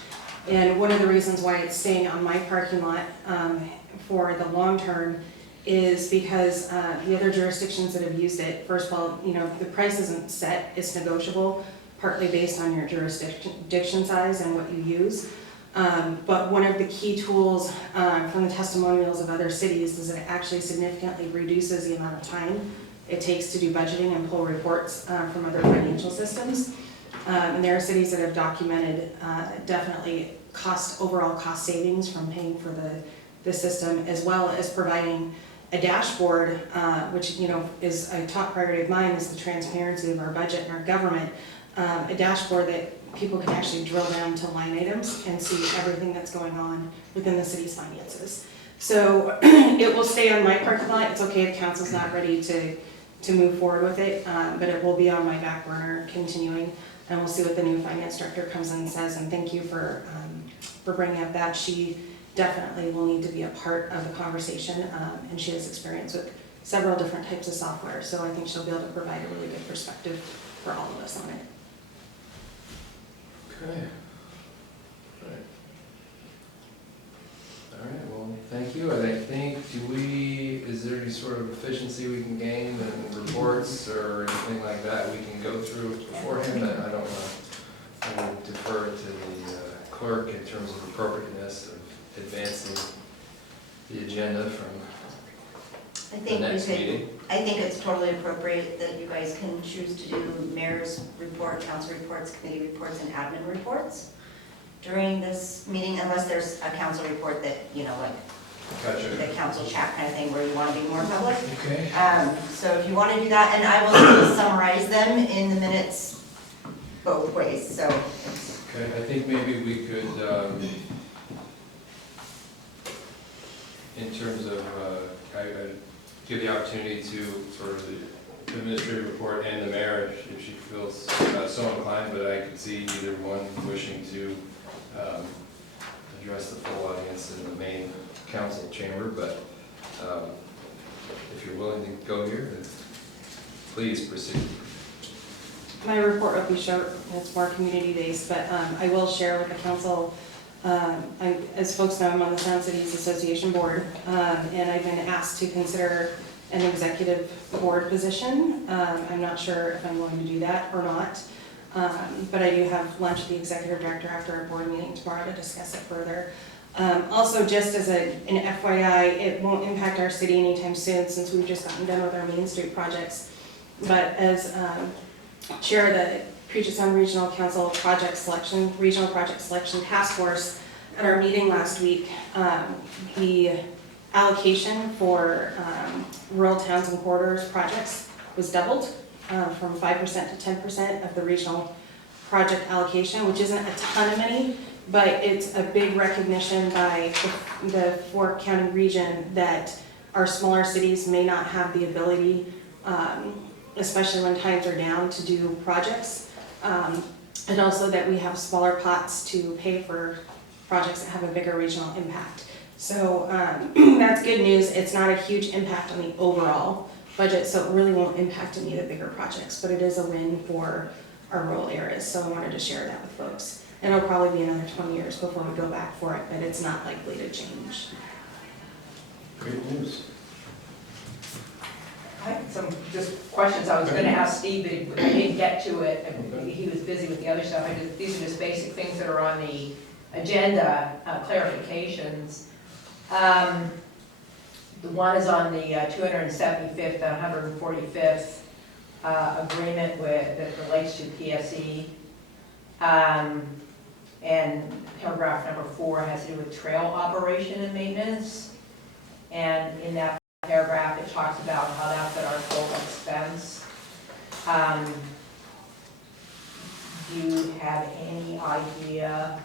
And one of the reasons why it's staying on my parking lot for the long term is because the other jurisdictions that have used it, first of all, you know, the price isn't set, it's negotiable, partly based on your jurisdiction size and what you use. But one of the key tools from the testimonials of other cities is that it actually significantly reduces the amount of time it takes to do budgeting and pull reports from other financial systems. And there are cities that have documented definitely overall cost savings from paying for the system, as well as providing a dashboard, which, you know, is a top priority of mine, is the transparency of our budget and our government. A dashboard that people can actually drill down to line items and see everything that's going on within the city's finances. So it will stay on my parking lot. It's okay if council's not ready to move forward with it, but it will be on my back burner continuing. And we'll see what the new finance director comes in and says. And thank you for bringing up that. She definitely will need to be a part of the conversation, and she has experience with several different types of software. So I think she'll be able to provide a really good perspective for all of us on it. Okay. Right. All right, well, thank you. And I think, is there any sort of efficiency we can gain in reports or anything like that we can go through beforehand? I don't know. I would defer to the clerk in terms of appropriateness of advancing the agenda from I the think we next could, meeting. I think it's totally appropriate that you guys can choose to do mayor's report, council reports, committee reports, and admin reports during this meeting, unless there's a council report that, you know, like Gotcha. the council chat kind of thing where you want to be more public. Okay. So if you want to do that, and I will summarize them in the minutes both ways, so. Okay, I think maybe we could, in terms of, I give the opportunity to sort of the administrative report and the mayor, if she feels so inclined, but I could see either one wishing to address the full audience in the main council chamber, but if you're willing to go here, then please proceed. My report will be short, it's more community-based, but I will share with the council, as folks know, I'm on the Sound Cities Association Board, and I've been asked to consider an executive board position. I'm not sure if I'm going to do that or not, but I do have lunch with the executive director after our board meeting tomorrow to discuss it further. Also, just as an FYI, it won't impact our city anytime soon since we've just gotten done with our Main Street projects, but as chair of the Puget Sound Regional Council Regional Project Selection Task Force, at our meeting last week, the allocation for rural towns and corridors projects was doubled from 5% to 10% of the regional project allocation, which isn't a ton of money, but it's a big recognition by the Fork County region that our smaller cities may not have the ability, especially when times are down, to do projects. And also that we have smaller pots to pay for projects that have a bigger regional impact. So that's good news. It's not a huge impact on the overall budget, so it really won't impact any of the bigger projects, but it is a win for our rural areas. So I wanted to share that with folks. And it'll probably be another 20 years before we go back for it, but it's not likely to change. Great news. I had some just questions I was gonna ask Steve, but I didn't get to it. Okay. He was busy with the other stuff. These are just basic things that are on the agenda, clarifications. The one is on the 275th and 145th agreement that relates to PSE. And paragraph number 4 has to do with trail operation and maintenance. And in that paragraph, it talks about how that's at our full expense. Do you have any idea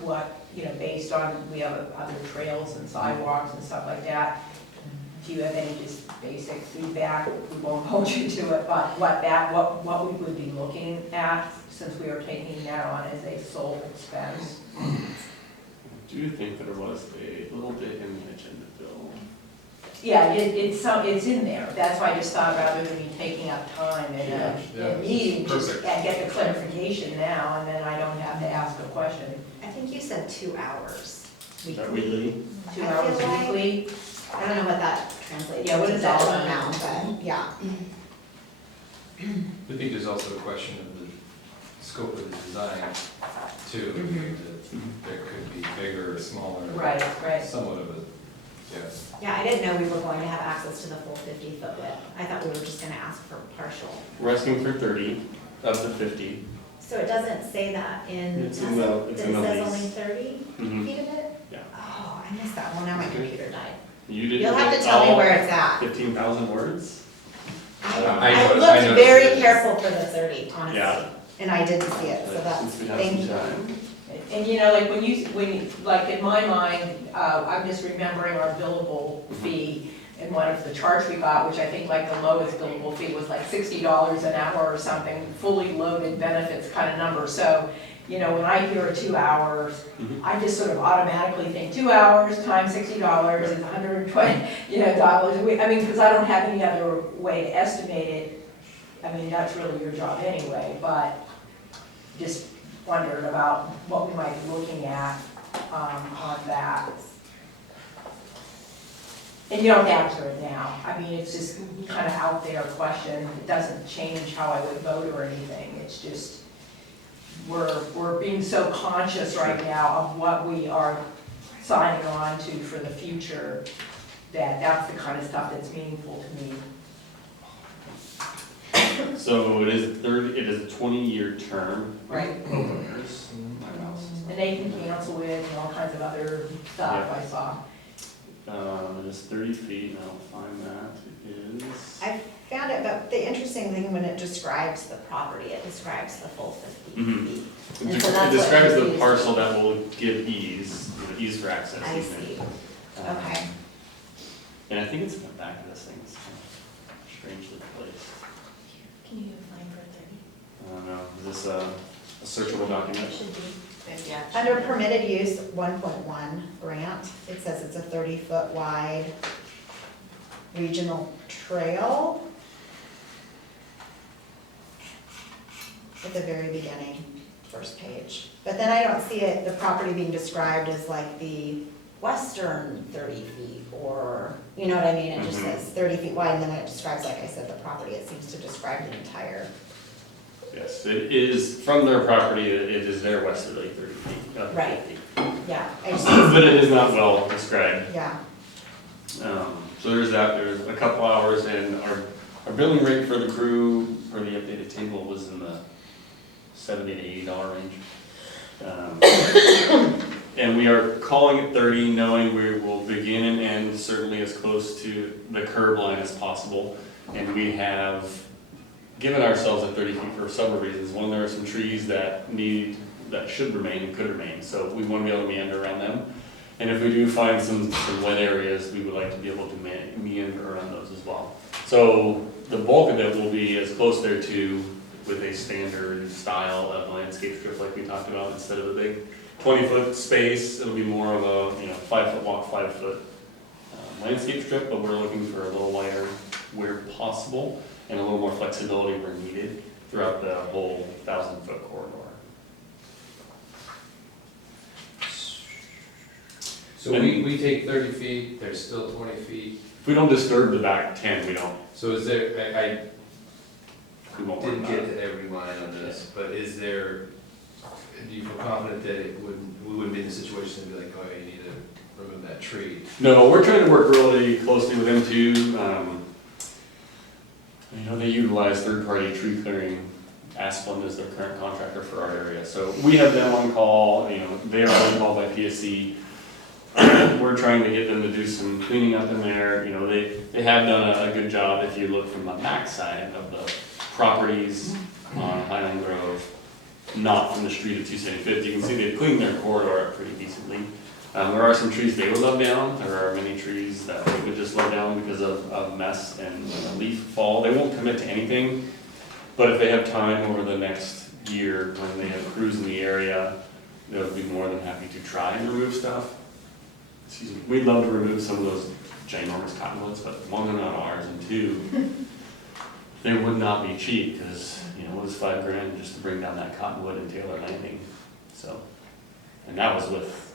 what, based on, we have other trails and sidewalks and stuff like that, do you have any just basic feedback? We won't hold you to it, but what we would be looking at, since we are taking that on as a sole expense? I do think there was a little bit in the agenda bill. Yeah, it's in there. That's why I just thought rather than me taking up time in a meeting, just perfect. get the clarification now, and then I don't have to ask a question. I think you said 2 hours. Is that weekly? 2 I hours feel like- weekly. I don't know what that translates Yeah, what to is that? dollar amount, but yeah. I think there's also a question of the scope of the design too. That there could be bigger or smaller. Right. Somewhat of a, yes. Yeah, I didn't know we were going to have access to the full 50-foot width. I thought we were just gonna ask for partial. We're asking for 30 of the 50. So it doesn't say that in It's in the- it's in the it says lease. only 30 Mhm. feet of it? Yeah. Oh, I missed that one, now my computer died. You didn't. You'll have to get tell me all where it's at. 15,000 words? I know I it- I know looked it very is. careful for the 30, honestly, Yeah. and I didn't see it, so that's, Since we have thank some you. time. And you know, like like in my mind, I'm just remembering our billable fee and one of the charge we got, which I think like the lowest billable fee was like $60 an hour or something, fully loaded benefits kind of number. So, you know, when I hear 2 hours, Mhm. I just sort of automatically think 2 hours times $60 is $120, dollars. I mean, because I don't have any other way to estimate it. I mean, that's really your job anyway, but just wondered about what we might be looking at on that. And you don't have to answer it now. I mean, it's just kind of out there question. It doesn't change how I would vote or anything. It's just, we're being so conscious right now of what we are signing on to for the future, that that's the kind of stuff that's meaningful to me. So it is a 20-year term. Right. Homeowners. My mouse is- And they can cancel it and all kinds of other stuff I saw. It is 30 feet, and I'll find that. It is. I found it, but the interesting thing, when it describes the property, it describes the full 50 Mhm. feet. It And so that's what describes the confused me. parcel that will give ease for access. I even. see, Um, okay. And I think it's in the back of this thing, it's kind of strangely placed. Can you find for 30? I don't know, is this a searchable document? It should be. Under permitted use 1.1 grant, it says it's a 30-foot wide regional trail. At the very beginning, first page. But then I don't see it, the property being described as like the western 30 feet, or, you know what I mean? It just Mhm. says 30 feet wide, and then when it describes, like I said, the property, it seems to describe the entire. Yes, it is, from their property, it is their westerly 30 feet, not 50 Right. feet. Yeah, I just, But it is not well described. yeah. So there's that, there's a couple hours, and our billing rate for the crew, for the updated table, was in the $70 to $80 range. And we are calling it 30, knowing we will begin and end certainly as close to the curb line as possible. And we have given ourselves a 30 feet for several reasons. One, there are some trees that should remain and could remain, so we want to be able to meander around them. And if we do find some wet areas, we would like to be able to meander around those as well. So the bulk of it will be as close there to with a standard style of landscape strip like we talked about. Instead of a big 20-foot space, it'll be more of a 5-foot walk, 5-foot landscape strip, but we're looking for a little wider where possible and a little more flexibility where needed throughout the whole 1,000-foot corridor. So we take 30 feet, there's still 20 feet. If we don't disturb the back 10, we don't. So is there, We won't I worry didn't about get it. to every line on this, but is there, do you feel confident that we wouldn't be in a situation to be like, oh, you need to remove that tree? No, we're trying to work really closely with them too. They utilize third-party tree clearing. Asplund is their current contractor for our area. So we have them on call, they are on call by PSC. We're trying to get them to do some cleaning up in there. They have done a good job if you look from the back side of the properties on Highland Grove, not from the street of 275th. You can see they've cleaned their corridor up pretty decently. There are some trees they would love down. There are many trees that they would just love down because of mess and leaf fall. They won't commit to anything, but if they have time over the next year when they have crews in the area, they'll be more than happy to try and remove stuff. Excuse me. We'd love to remove some of those ginormous cottonwoods, but one, they're not ours, and two, they would not be cheap because, it was $5,000 just to bring down that cottonwood in Taylor Landing. So, and that was with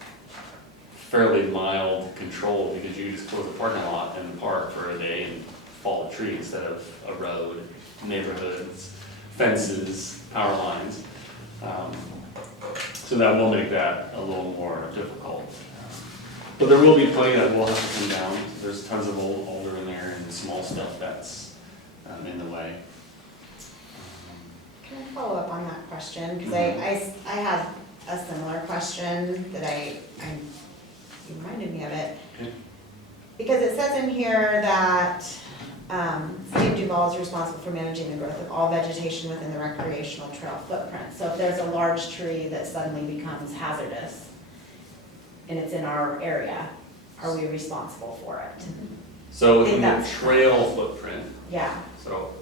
fairly mild control because you just close the parking lot and park for a day and fall a tree instead of a road, neighborhoods, fences, power lines. So that will make that a little more difficult. But there will be plenty that will have to come down. There's tons of old alder in there and small stuff that's in the way. Can I follow up on that question, because I had a similar question that you reminded me of it. Okay. Because it says in here that, City of Duval is responsible for managing the growth of all vegetation within the recreational trail footprint. So if there's a large tree that suddenly becomes hazardous, and it's in our area, are we responsible for it? So I think in the that's- trail footprint, Yeah, so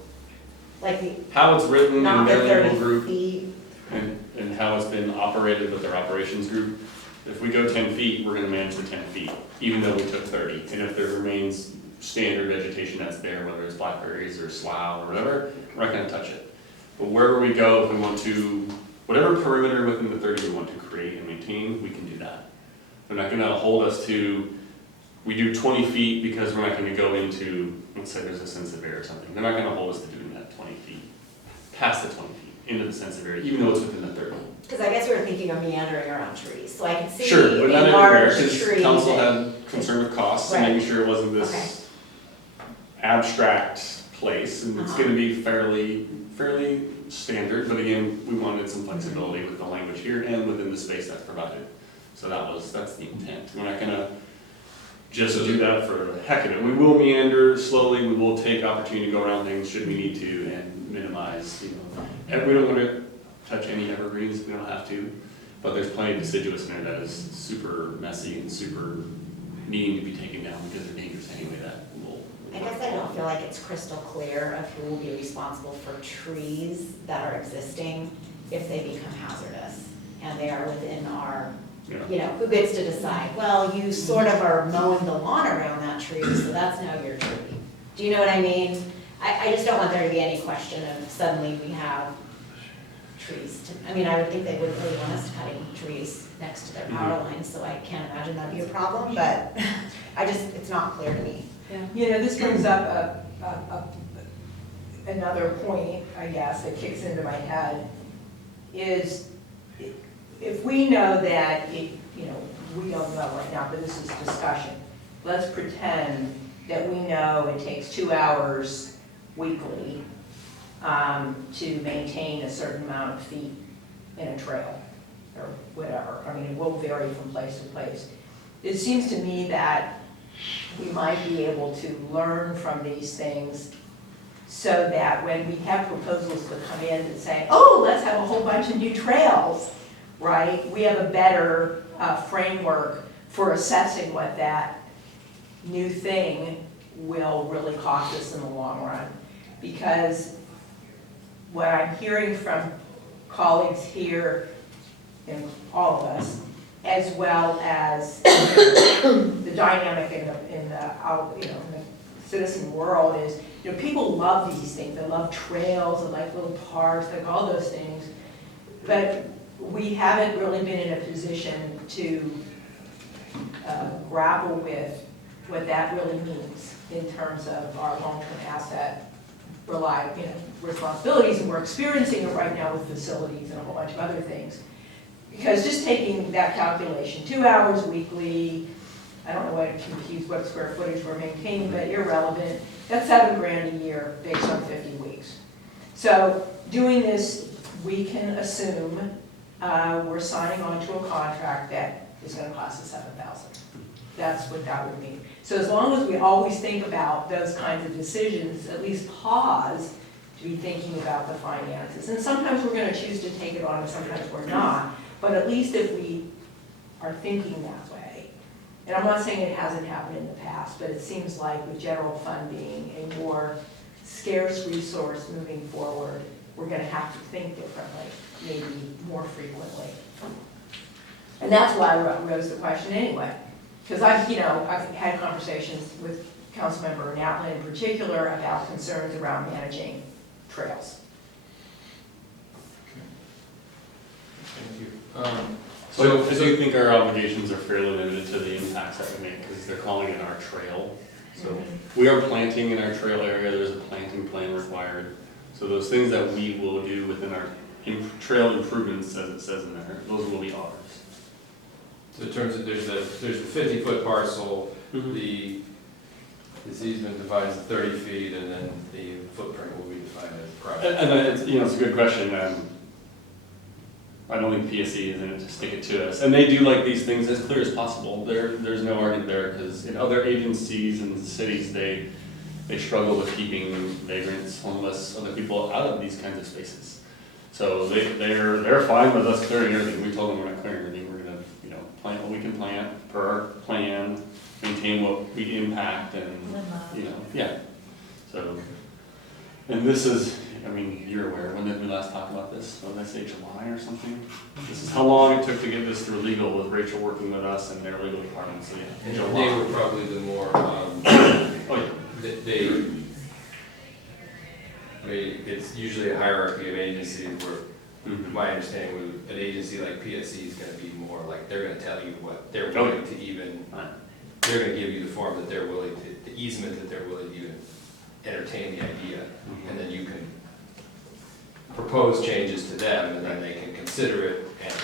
like the, how it's written in not the their legal 30 group feet. and how it's been operated with their operations group, if we go 10 feet, we're gonna manage the 10 feet, even though we took 30. And if there remains standard vegetation that's there, whether it's blackberries or slough or whatever, we're not gonna touch it. But wherever we go, if we want to, whatever perimeter within the 30 we want to create and maintain, we can do that. They're not gonna hold us to, we do 20 feet because we're not gonna go into, let's say there's a sensitive area or something. They're not gonna hold us to doing that 20 feet, past the 20 feet, into the sensitive area, even though it's within the 30. Because I guess we were thinking of meandering around trees, so I could see Sure, but not a everywhere, large because tree. council that- had concern with costs and Right. making sure it wasn't Okay. this abstract place, and it's gonna be fairly standard, but again, we wanted some flexibility with the language here and within the space that's provided. So that's the intent. We're not gonna just do that for the heck of it. We will meander slowly, we will take opportunity to go around things should we need to and minimize, and we don't wanna touch any evergreens, we don't have to, but there's plenty of deciduous in there that is super messy and super needing to be taken down because they're dangerous anyway, that will. I guess I don't feel like it's crystal clear of who will be responsible for trees that are existing if they become hazardous and they are within our, who gets to decide? Well, you sort of are mowing the lawn around that tree, so that's now your tree. Do you know what I mean? I just don't want there to be any question of suddenly we have trees. I would think they wouldn't really want us cutting trees next to their power lines, so I can't imagine that'd be a problem, but it's not clear to me. This brings up another point, I guess, that kicks into my head, is if we know that, we don't know right now, but this is discussion. Let's pretend that we know it takes 2 hours weekly to maintain a certain amount of feet in a trail, or whatever. It will vary from place to place. It seems to me that we might be able to learn from these things so that when we have proposals to come in and say, oh, let's have a whole bunch of new trails, right? We have a better framework for assessing what that new thing will really cost us in the long run. Because what I'm hearing from colleagues here, and all of us, as well as the dynamic in the citizen world is, people love these things. They love trails, they like little parks, they like all those things. But we haven't really been in a position to grapple with what that really means in terms of our long-term asset responsibilities, and we're experiencing it right now with facilities and a whole bunch of other things. Because just taking that calculation, 2 hours weekly, I don't know what square footage we're maintaining, but irrelevant, that's $7,000 a year based on 50 weeks. So doing this, we can assume we're signing on to a contract that is going to cost us $7,000. That's what that would mean. So as long as we always think about those kinds of decisions, at least pause to be thinking about the finances. And sometimes we're going to choose to take it on and sometimes we're not. But at least if we are thinking that way, and I'm not saying it hasn't happened in the past, but it seems like with general fund being a more scarce resource moving forward, we're going to have to think differently, maybe more frequently. And that's why I rose the question anyway. Because I've had conversations with Councilmember Natlin in particular about concerns around managing trails. Thank you. So I do think our obligations are fairly limited to the impacts that we make, because they're calling it our trail. So we are planting in our trail area, there's a planting plan required. So those things that we will do within our trail improvements, as it says in there, those will be ours. So in terms of, there's a 50-foot parcel, the easement defines 30 feet, and then the footprint will be defined as private. And it's a good question. I don't think PSE is in it to stick it to us. And they do like these things as clear as possible. There's no argument there, because in other agencies and cities, they struggle with keeping vagrants, homeless, other people out of these kinds of spaces. So they're fine with us clearing everything. We told them we're not clearing everything. We're gonna, plant what we can plant per our plan, maintain what we impact, and, yeah. So, and this is, you're aware, when did we last talk about this? What did I say, July or something? This is how long it took to get this through legal, with Rachel working with us and their legal department, so yeah. And July. they were probably the more, Oh, yeah. it's usually a hierarchy of agencies where, Mhm. my understanding with an agency like PSC is gonna be more like, they're gonna tell you what they're Oh, yeah. willing to even, Right. they're gonna give you the form that they're willing to, the easement that they're willing to even entertain the idea, and then you can propose changes to them, and then they can consider it, and,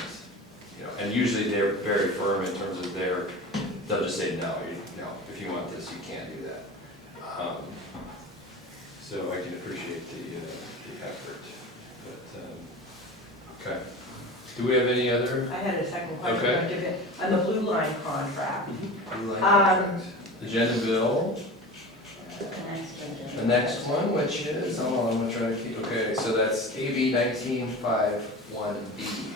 and usually they're very firm in terms of they'll just say, no, if you want this, you can't do that. So I can appreciate the effort, but, okay. Do we have any other? I had a second question. Okay. I'll give it- On the Blue Line contract, Blue Line contract? Agenda bill, the next one, which is, hold on, I'm gonna try to keep, okay, so that's AB 1951B.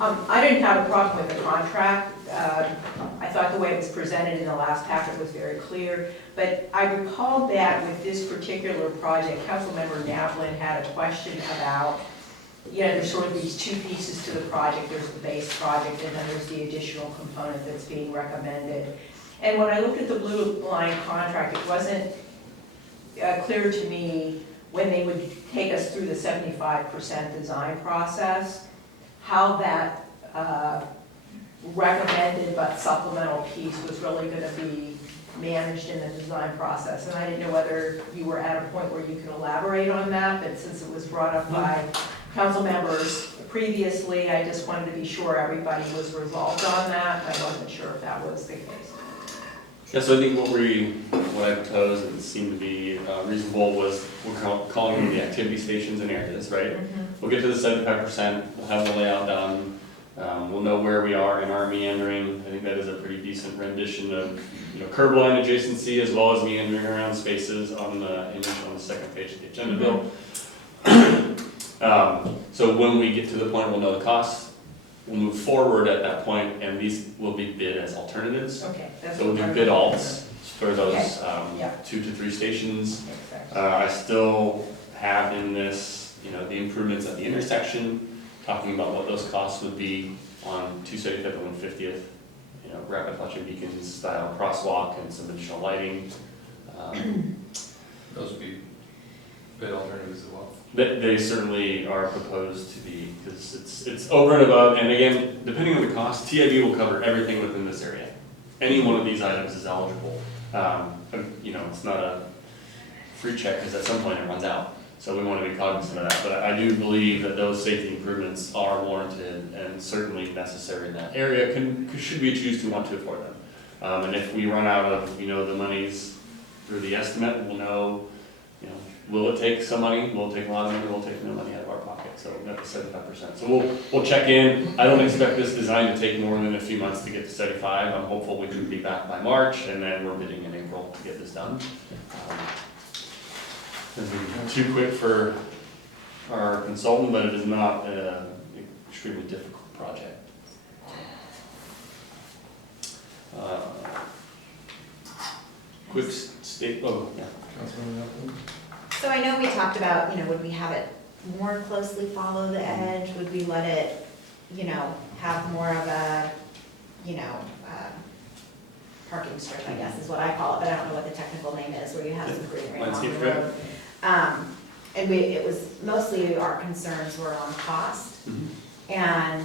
I didn't have a problem with the contract. I thought the way it was presented in the last packet was very clear. But I recall that with this particular project, Councilmember Navlin had a question about, there's sort of these two pieces to the project. There's the base project, and then there's the additional component that's being recommended. And when I looked at the Blue Line contract, it wasn't clear to me when they would take us through the 75% design process, how that recommended but supplemental piece was really going to be managed in the design process. And I didn't know whether you were at a point where you could elaborate on that, but since it was brought up by council members previously, I just wanted to be sure everybody was resolved on that. I wasn't sure if that was the case. Yeah, so I think what I proposed and seemed to be reasonable was, we're calling them the activity stations and areas, right? We'll get to the 75%, we'll have the layout done, we'll know where we are in our meandering. I think that is a pretty decent rendition of, curb line adjacency, as well as meandering around spaces on the image on the second page of the agenda bill. So when we get to the point, we'll know the costs. We'll move forward at that point, and these will be bid as alternatives. Okay. So we'll do bid alts for those Yeah. 2 to 3 stations. Exactly. I still have in this, the improvements at the intersection, talking about what those costs would be on 275th and 150th, rapid flashing beacons style crosswalk and some additional lighting. Those would be bid alternatives as well. They certainly are proposed to be, because it's over and above, and again, depending on the cost, TIB will cover everything within this area. Any one of these items is eligible. It's not a free check, because at some point it runs out. So we want to be cognizant of that, but I do believe that those safety improvements are warranted and certainly necessary in that area, should we choose to want to afford them. And if we run out of, the monies through the estimate, we'll know, will it take some money, will it take a lot of money, will it take no money out of our pocket, so that's 75%. So we'll check in. I don't expect this design to take more than a few months to get to 75. I'm hopeful we can be back by March, and then we're bidding in April to get this done. It'll be too quick for our consultant, but it is not an extremely difficult project. Quick state, yeah. Councilmember Nelson? So I know we talked about, would we have it more closely follow the edge? Would we let it, have more of a, parking strip, I guess is what I call it, but I don't know what the technical name is, where you have some greenery along Landscape the road. And it was, mostly our concerns were on cost. And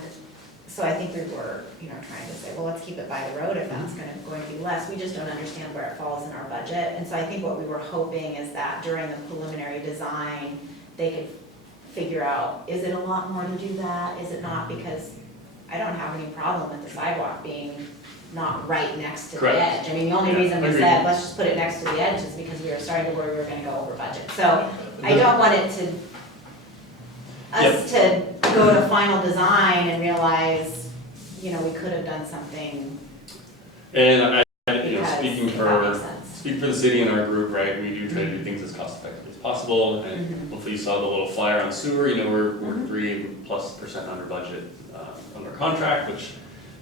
so I think we were, trying to say, well, let's keep it by the road if that's going to be less. We just don't understand where it falls in our budget. And so I think what we were hoping is that during the preliminary design, they could figure out, is it a lot more to do that? Is it not? Because I don't have any problem with the sidewalk being not right next to the Correct. edge. The only Yeah, reason we agreed. said, let's just put it next to the edge is because we were starting to worry we were gonna go over budget. So I don't want it to, us to go to final design and realize, you know, we could have done something. And I, Because speaking if that makes for, sense. speak for the city and our group, right, we do try to do things as cost effectively as possible, and hopefully you saw the little flyer on sewer, you know, we're 3+% under budget, under contract, which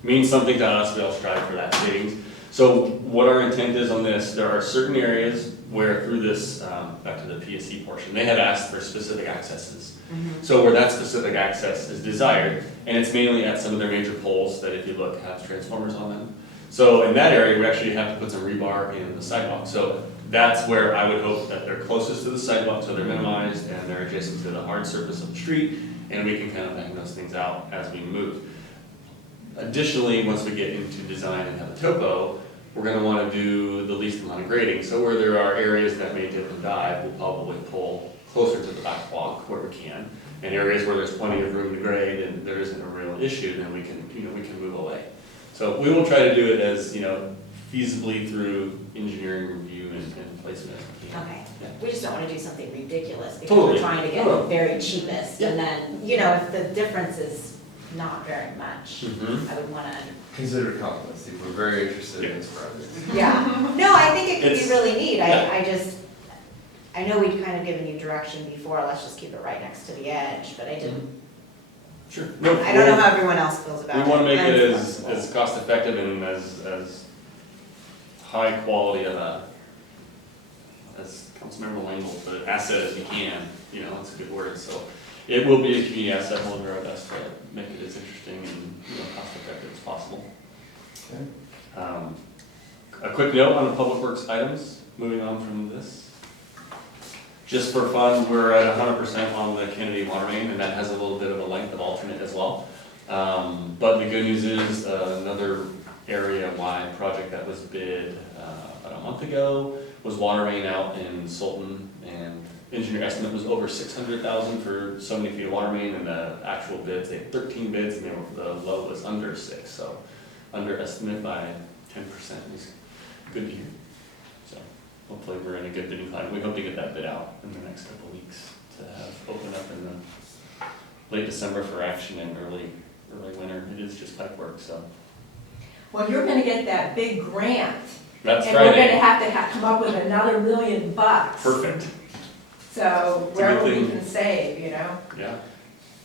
means something to us, we all strive for that savings. So what our intent is on this, there are certain areas where through this, back to the PSC portion, they had asked for specific accesses. So where that specific access is desired, and it's mainly at some of their major poles that if you look have transformers on them. So in that area, we actually have to put some rebar in the sidewalk. So that's where I would hope that they're closest to the sidewalk, so they're minimized and they're adjacent to the hard surface of the street, and we can kind of bang those things out as we move. Additionally, once we get into design and have a topo, we're gonna wanna do the least amount of grading. So where there are areas that may dip and dive, we'll probably pull closer to the back walk where we can. And areas where there's plenty of room to grade and there isn't a real issue, then we can, you know, we can move away. So we will try to do it as, you know, feasibly through engineering review and placement as we can. Okay, Yeah. we just don't wanna do something ridiculous because Totally. we're trying to get No, no. the very cheapest. And then, you know, if the difference is not very much, Mhm. I would wanna. Consider compliments, Steve, we're very interested in this project. Yeah, no, I think it could be It's- really neat, yeah. I know we'd kind of given you direction before, let's just keep it right next to the edge, but I didn't, Sure. No, I don't know how everyone else feels about we it. wanna make I'm it as flexible. cost effective and as high quality of a, as Councilmember Lang will put it, asset as we can, you know, it's a good word, so. It will be a community asset, and we'll do our best to make it as interesting and, you know, cost effective as possible. Okay. A quick note on the public works items, moving on from this. Just for fun, we're at 100% on the Kennedy water main, and that has a little bit of a length of alternate as well. But the good news is, another area-wide project that was bid about a month ago was water main out in Sultan, and engineer estimate was over $600,000 for so many feet of water main, and the actual bids, they had 13 bids, and the low was under 6, so underestimate by 10% is good to hear. So hopefully we're in a good bidding climate. We hope to get that bid out in the next couple of weeks to have open up in the late December for action and early winter. It is just pipe work, so. Well, you're gonna get that big grant. That's And we're Friday. gonna have to come up with another $1 million. Perfect, So It's a good wherever we thing. can save, you know? yeah.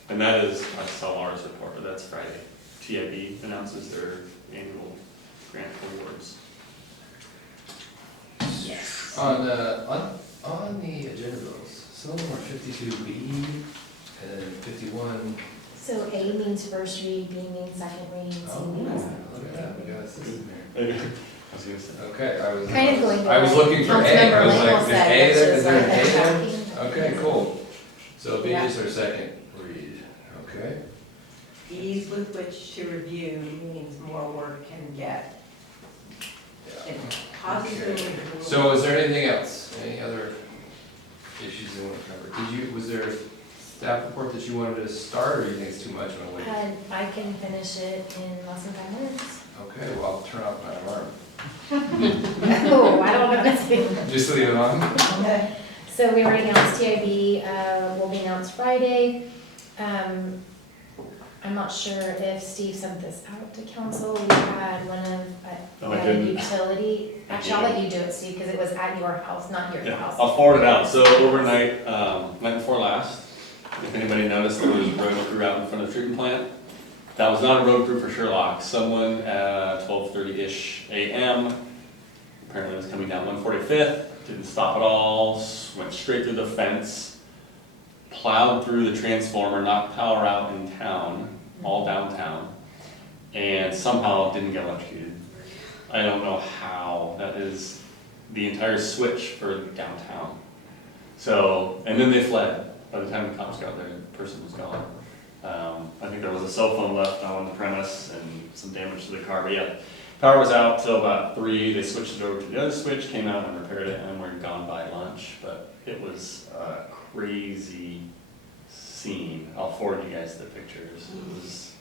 And that is, I saw Laura's report, but that's Friday. TIB announces their annual grant awards. Yes. On the agenda bills, some of them are 52B and then 51. So A means first read, B means second read, C Oh, means. look at that, we got a system here. I was gonna say. Okay, I was. Kind of going. I was looking for A, I was like, is A there, is there an A there? there? Okay, cool. So B Yeah. is our second read, okay? Ease with which to review means more work can get. Yeah. It causes them to. So is there anything else? Any other issues you want to cover? Was there a staff report that you wanted to start, or you think it's too much? Wanna wait? I can finish it in less than 5 minutes. Okay, well, I'll turn off my alarm. Oh, I don't know. Just leave it on? So we already announced TIB, will be announced Friday. I'm not sure if Steve sent this out to council. We had one of, Oh, I we had a didn't. utility, actually, I'll let you do it, Steve, because it was at your house, not your Yeah, house. I'll forward it out. So overnight, night before last, if anybody noticed, there was a road crew out in front of the treatment plant. That was not a road crew for Sherlock. Someone at 12:30-ish a.m. apparently was coming down 145th, didn't stop at all, went straight through the fence, plowed through the transformer, knocked power out in town, all downtown, and somehow didn't get electrocuted. I don't know how. That is the entire switch for downtown. So, and then they fled. By the time the cops got there, the person was gone. I think there was a cell phone left on the premise and some damage to the car, but yeah. Power was out till about 3, they switched it over to the other switch, came out and repaired it, and we're gone by lunch. But it was a crazy scene. I'll forward you guys the pictures. It was,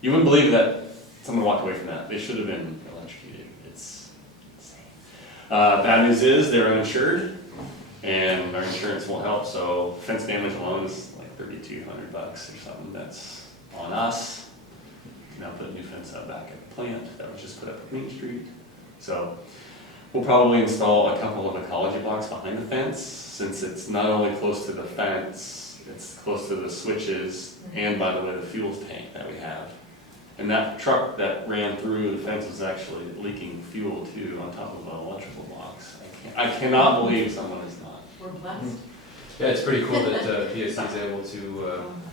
you wouldn't believe that someone walked away from that. They should have been electrocuted. It's insane. Bad news is they're uninsured, and our insurance won't help, so fence damage alone is like like $3,200 or something. That's on us. Now put a new fence up back at the plant that was just put up at Main Street. So we'll probably install a couple of ecology blocks behind the fence, since it's not only close to the fence, it's close to the switches, and by the way, the fuel tank that we have. And that truck that ran through the fence was actually leaking fuel too, on top of the electrical box. I cannot believe someone is not. We're blessed. Yeah, it's pretty cool that PSC is able to,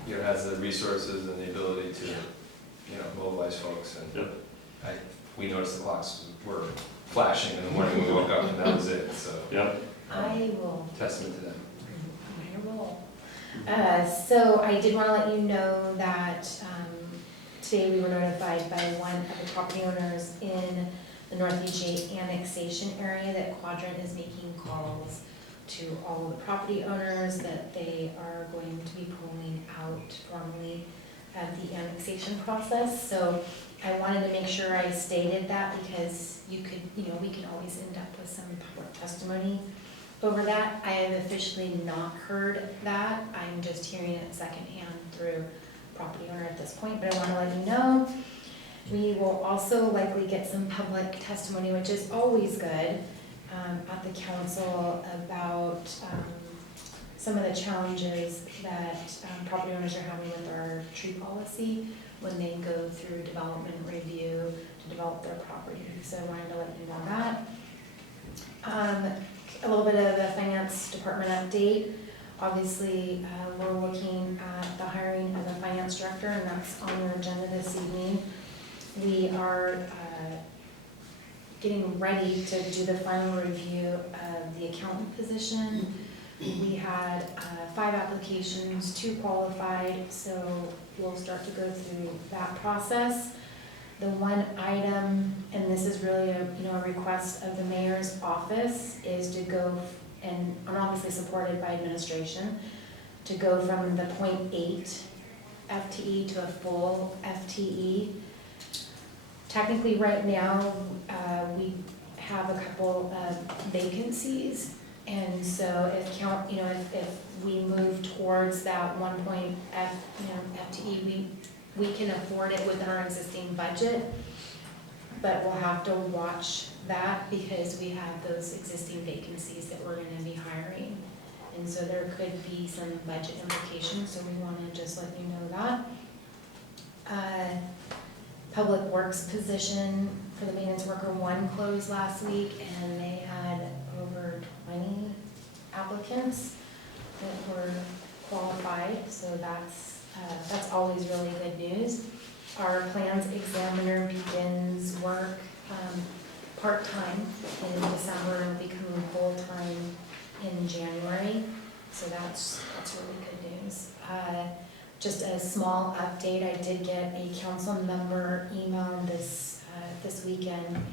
you know, has the resources and the ability to, you know, mobilize folks. And Yep. we noticed the clocks were flashing in the morning when we woke up, and that was it. So Yep. I will. testament to them. So I did want to let you know that today we were notified by one of the property owners in the North EJ annexation area that Quadrant is making calls to all of the property owners that they are going to be pulling out formally of the annexation process. So I wanted to make sure I stated that, because you could, you know, we could always end up with some public testimony over that. I have officially not heard that. I'm just hearing it secondhand through property owner at this point, but I want to let you know. We will also likely get some public testimony, which is always good, at the council about some of the challenges that property owners are having with our tree policy when they go through development review to develop their property. So I wanted to let you know that. A little bit of a finance department update. Obviously, we're looking at the hiring of a finance director, and that's on your agenda this evening. We are getting ready to do the final review of the accountant position. We had 5 applications, 2 qualified, so we'll start to go through that process. The one item, and this is really a request of the mayor's office, is to go, and I'm obviously supported by administration, to go from the 0.8 FTE to a full FTE. Technically, right now, we have a couple of vacancies, and so if we move towards that 1 FTE, we can afford it within our existing budget, but we'll have to watch that because we have those existing vacancies that we're gonna be hiring. And so there could be some budget implications, so we wanna just let you know that. Public Works position for the maintenance worker 1 closed last week, and they had over 20 applicants that were qualified, so that's always really good news. Our plans examiner begins work part-time in December and becoming full-time in January, so that's really good news. Just a small update, I did get a council member email this weekend,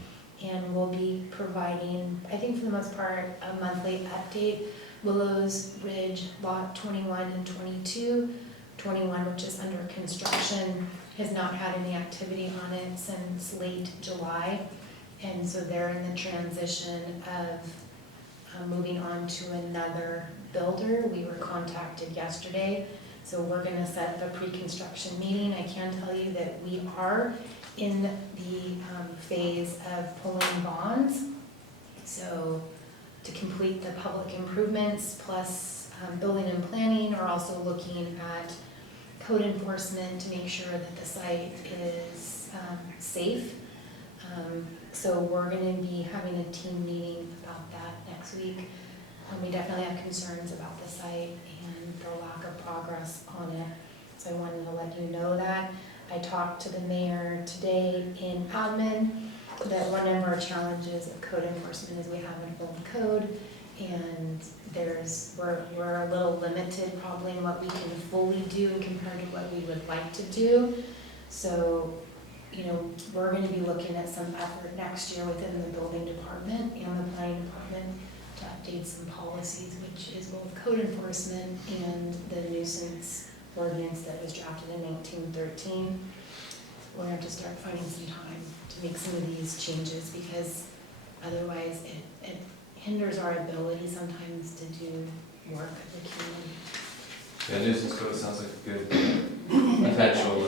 and we'll be providing, I think for the most part, a monthly update. Willows Ridge Lot 21 and 22. 21, which is under construction, has not had any activity on it since late July. And so they're in the transition of moving on to another builder. We were contacted yesterday, so we're gonna set up a pre-construction meeting. I can tell you that we are in the phase of pulling bonds. So to complete the public improvements plus building and planning, are also looking at code enforcement to make sure that the site is safe. So we're gonna be having a team meeting about that next week. We definitely have concerns about the site and the lack of progress on it. So I wanted to let you know that. I talked to the mayor today in admin that one of our challenges of code enforcement is we have an old code, and we're a little limited probably in what we can fully do compared to what we would like to do. So, we're gonna be looking at some effort next year within the building department and the planning department to update some policies, which is both code enforcement and the nuisance ordinance that was drafted in 1913. We're gonna have to start finding some time to make some of these changes, because otherwise it hinders our ability sometimes to do work as a community. Yeah, nuisance code sounds like a good potential,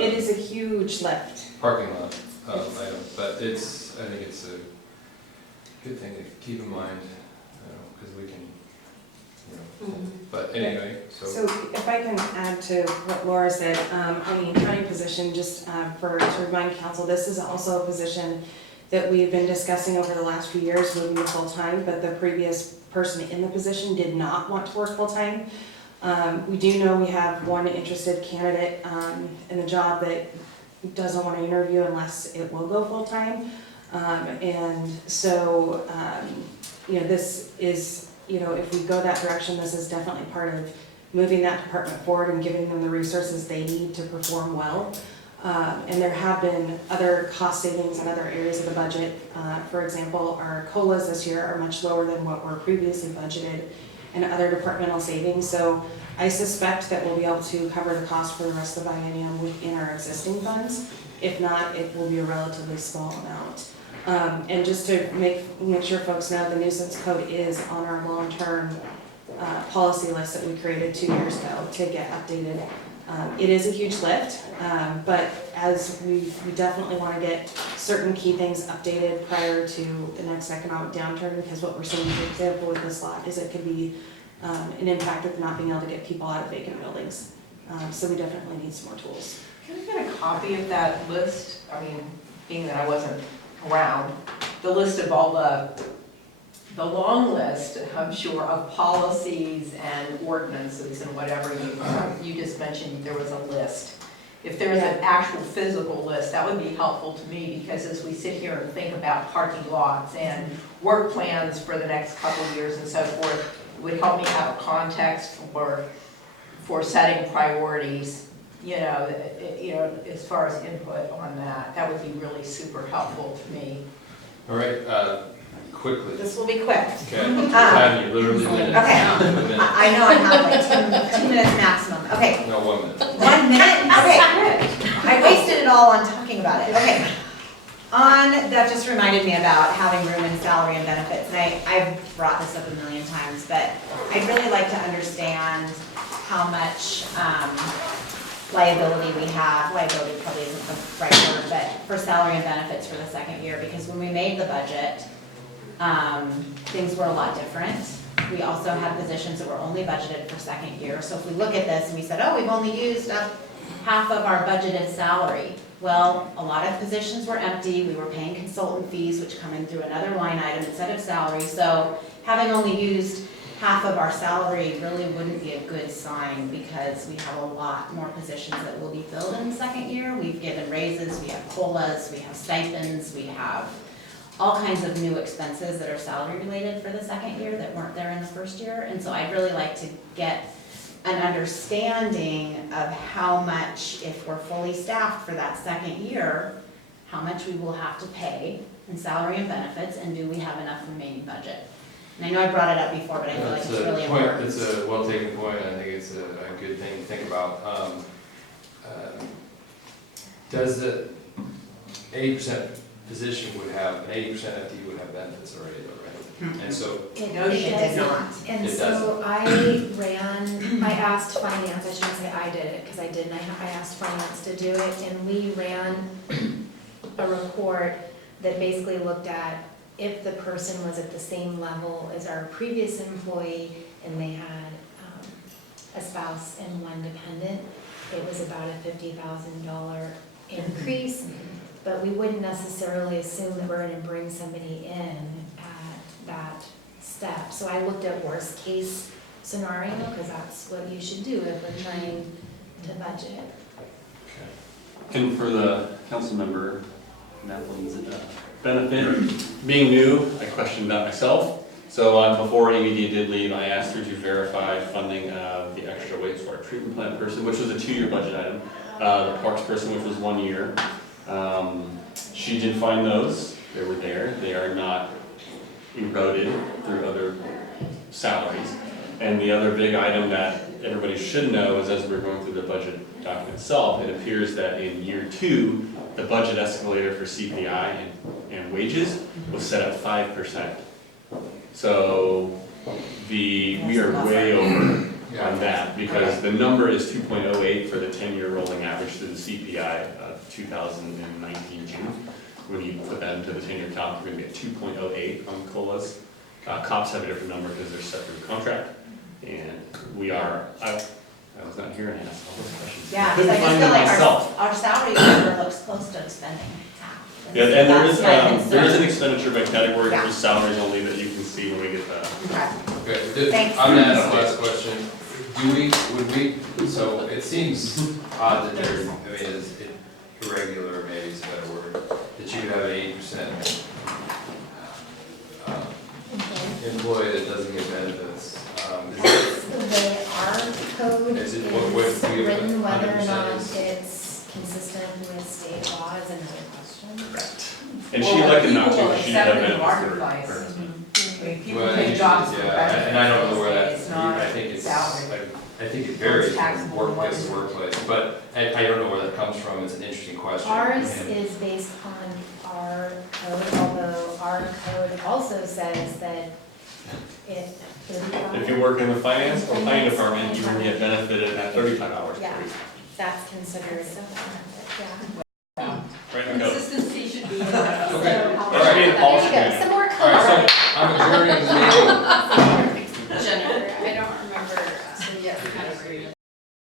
It is a huge lift. parking lot, item, but I think it's a good thing to keep in mind, because we can, but anyway, So if I can add to what Laura said, on the accounting position, just to remind council, this is also a position that we've been discussing over the last few years, moving to full-time, but the previous person in the position did not want to work full-time. We do know we have one interested candidate in the job that doesn't want to interview unless it will go full-time. And so, this is, if we go that direction, this is definitely part of moving that department forward and giving them the resources they need to perform well. And there have been other cost savings in other areas of the budget. For example, our COLAs this year are much lower than what were previously budgeted, and other departmental savings. So I suspect that we'll be able to cover the cost for the rest of the biennium within our existing funds. If not, it will be a relatively small amount. And just to make sure folks know, the nuisance code is on our long-term policy list that we created 2 years ago to get updated. It is a huge lift, but as we definitely want to get certain key things updated prior to the next economic downturn, because what we're seeing, for example, with this lot is it could be an impact of not being able to get people out of vacant buildings. So we definitely need some more tools. Can I get a copy of that list? I mean, being that I wasn't around, the list of all the long list, I'm sure, of policies and ordinances and whatever you just mentioned, there was a list. If there's an actual physical list, that would be helpful to me, because as we sit here and think about parking lots and work plans for the next couple of years and so forth, it would help me have a context for setting priorities, as far as input on that. That would be really super helpful to me. all right, quickly. This will be quick. Okay, time you literally minutes. Okay. Down to a minute. I know I have like 2 minutes maximum. Okay, No, 1 minute. 1 minute? Okay. I wasted it all on talking about it. Okay. That just reminded me about having room in salary and benefits. And I've brought this up a million times, but I'd really like to understand how much liability we have. Liability probably isn't the right word, but for salary and benefits for the second year, because when we made the budget, things were a lot different. We also had positions that were only budgeted for second year. So if we look at this and we said, oh, we've only used up half of our budgeted salary. Well, a lot of positions were empty. We were paying consultant fees, which come in through another line item instead of salary. So having only used half of our salary really wouldn't be a good sign, because we have a lot more positions that will be filled in the second year. We've given raises, we have COLAs, we have stipends, we have all kinds of new expenses that are salary related for the second year that weren't there in the first year. And so I'd really like to get an understanding of how much, if we're fully staffed for that second year, how much we will have to pay in salary and benefits, and do we have enough remaining budget? And I know I brought it up before, but I feel like it's really important. It's a well-taken point, and I think it's a good thing to think about. Does the 80% position would have, an 80% FTE would have benefits already, though, right? And so, No, she did not. And It so I asked finance, I shouldn't say I did it, because I didn't, I asked finance to do it, and we ran a report that basically looked at if the person was at the same level as our previous employee and they had a spouse and one dependent, it was about a $50,000 increase. But we wouldn't necessarily assume that we're gonna bring somebody in at that step. So I looked at worst case scenario, because that's what you should do if we're trying to budget. And for the council member, Madeline's benefit, being new, I questioned that myself. So before Amy did leave, I asked her to verify funding of the extra wastewater treatment plant person, which was a 2-year budget item. The parks person, which was 1 year. She did find those, they were there, they are not eroded through other salaries. And the other big item that everybody should know is, as we're going through the budget document itself, it appears that in year 2, the budget escalator for CPI and wages was set at 5%. So we are way over that, because the number is 2.08 for the 10-year rolling average through the CPI of 2019 June. When you put that into the 10-year calc, you're gonna be at 2.08 on COLAs. Cops have a different number because they're set through contract, and we are, I was not here and asked all those questions. Yeah, Couldn't because I just find feel them like myself. our salary number looks close to spending half. Yeah, and there That's is, my there is an concern. expenditure by category Yeah. for salaries only that you can see when we get the. Okay. Okay, Thanks. I'm gonna ask the last question. Would we, so it seems odd that there's, I mean, it's irregular, maybe is a better word, that you could have an 80% employee that doesn't get benefits. Is That's the way our code Is is it- what we have written, whether or 100% not is- it's consistent with state law is another question. Correct. And she elected not to, because she didn't have benefits for her. I mean, people Well, take jobs for yeah, benefits and I don't know where that, these days, not I think it's, salary. I think it varies from taxable, workplace to what is it? workplace, but I don't know where that comes from, it's an interesting question. Ours And- is based on our code, although our code also says that if 35. If you work in the finance or planning department, you can get benefited at 35 hours per Yeah. week. That's considered a benefit, yeah. Right in the code. Consistency should be. Okay, That all should be right. in policy. There you go, some more All right, color. so I'm adjourning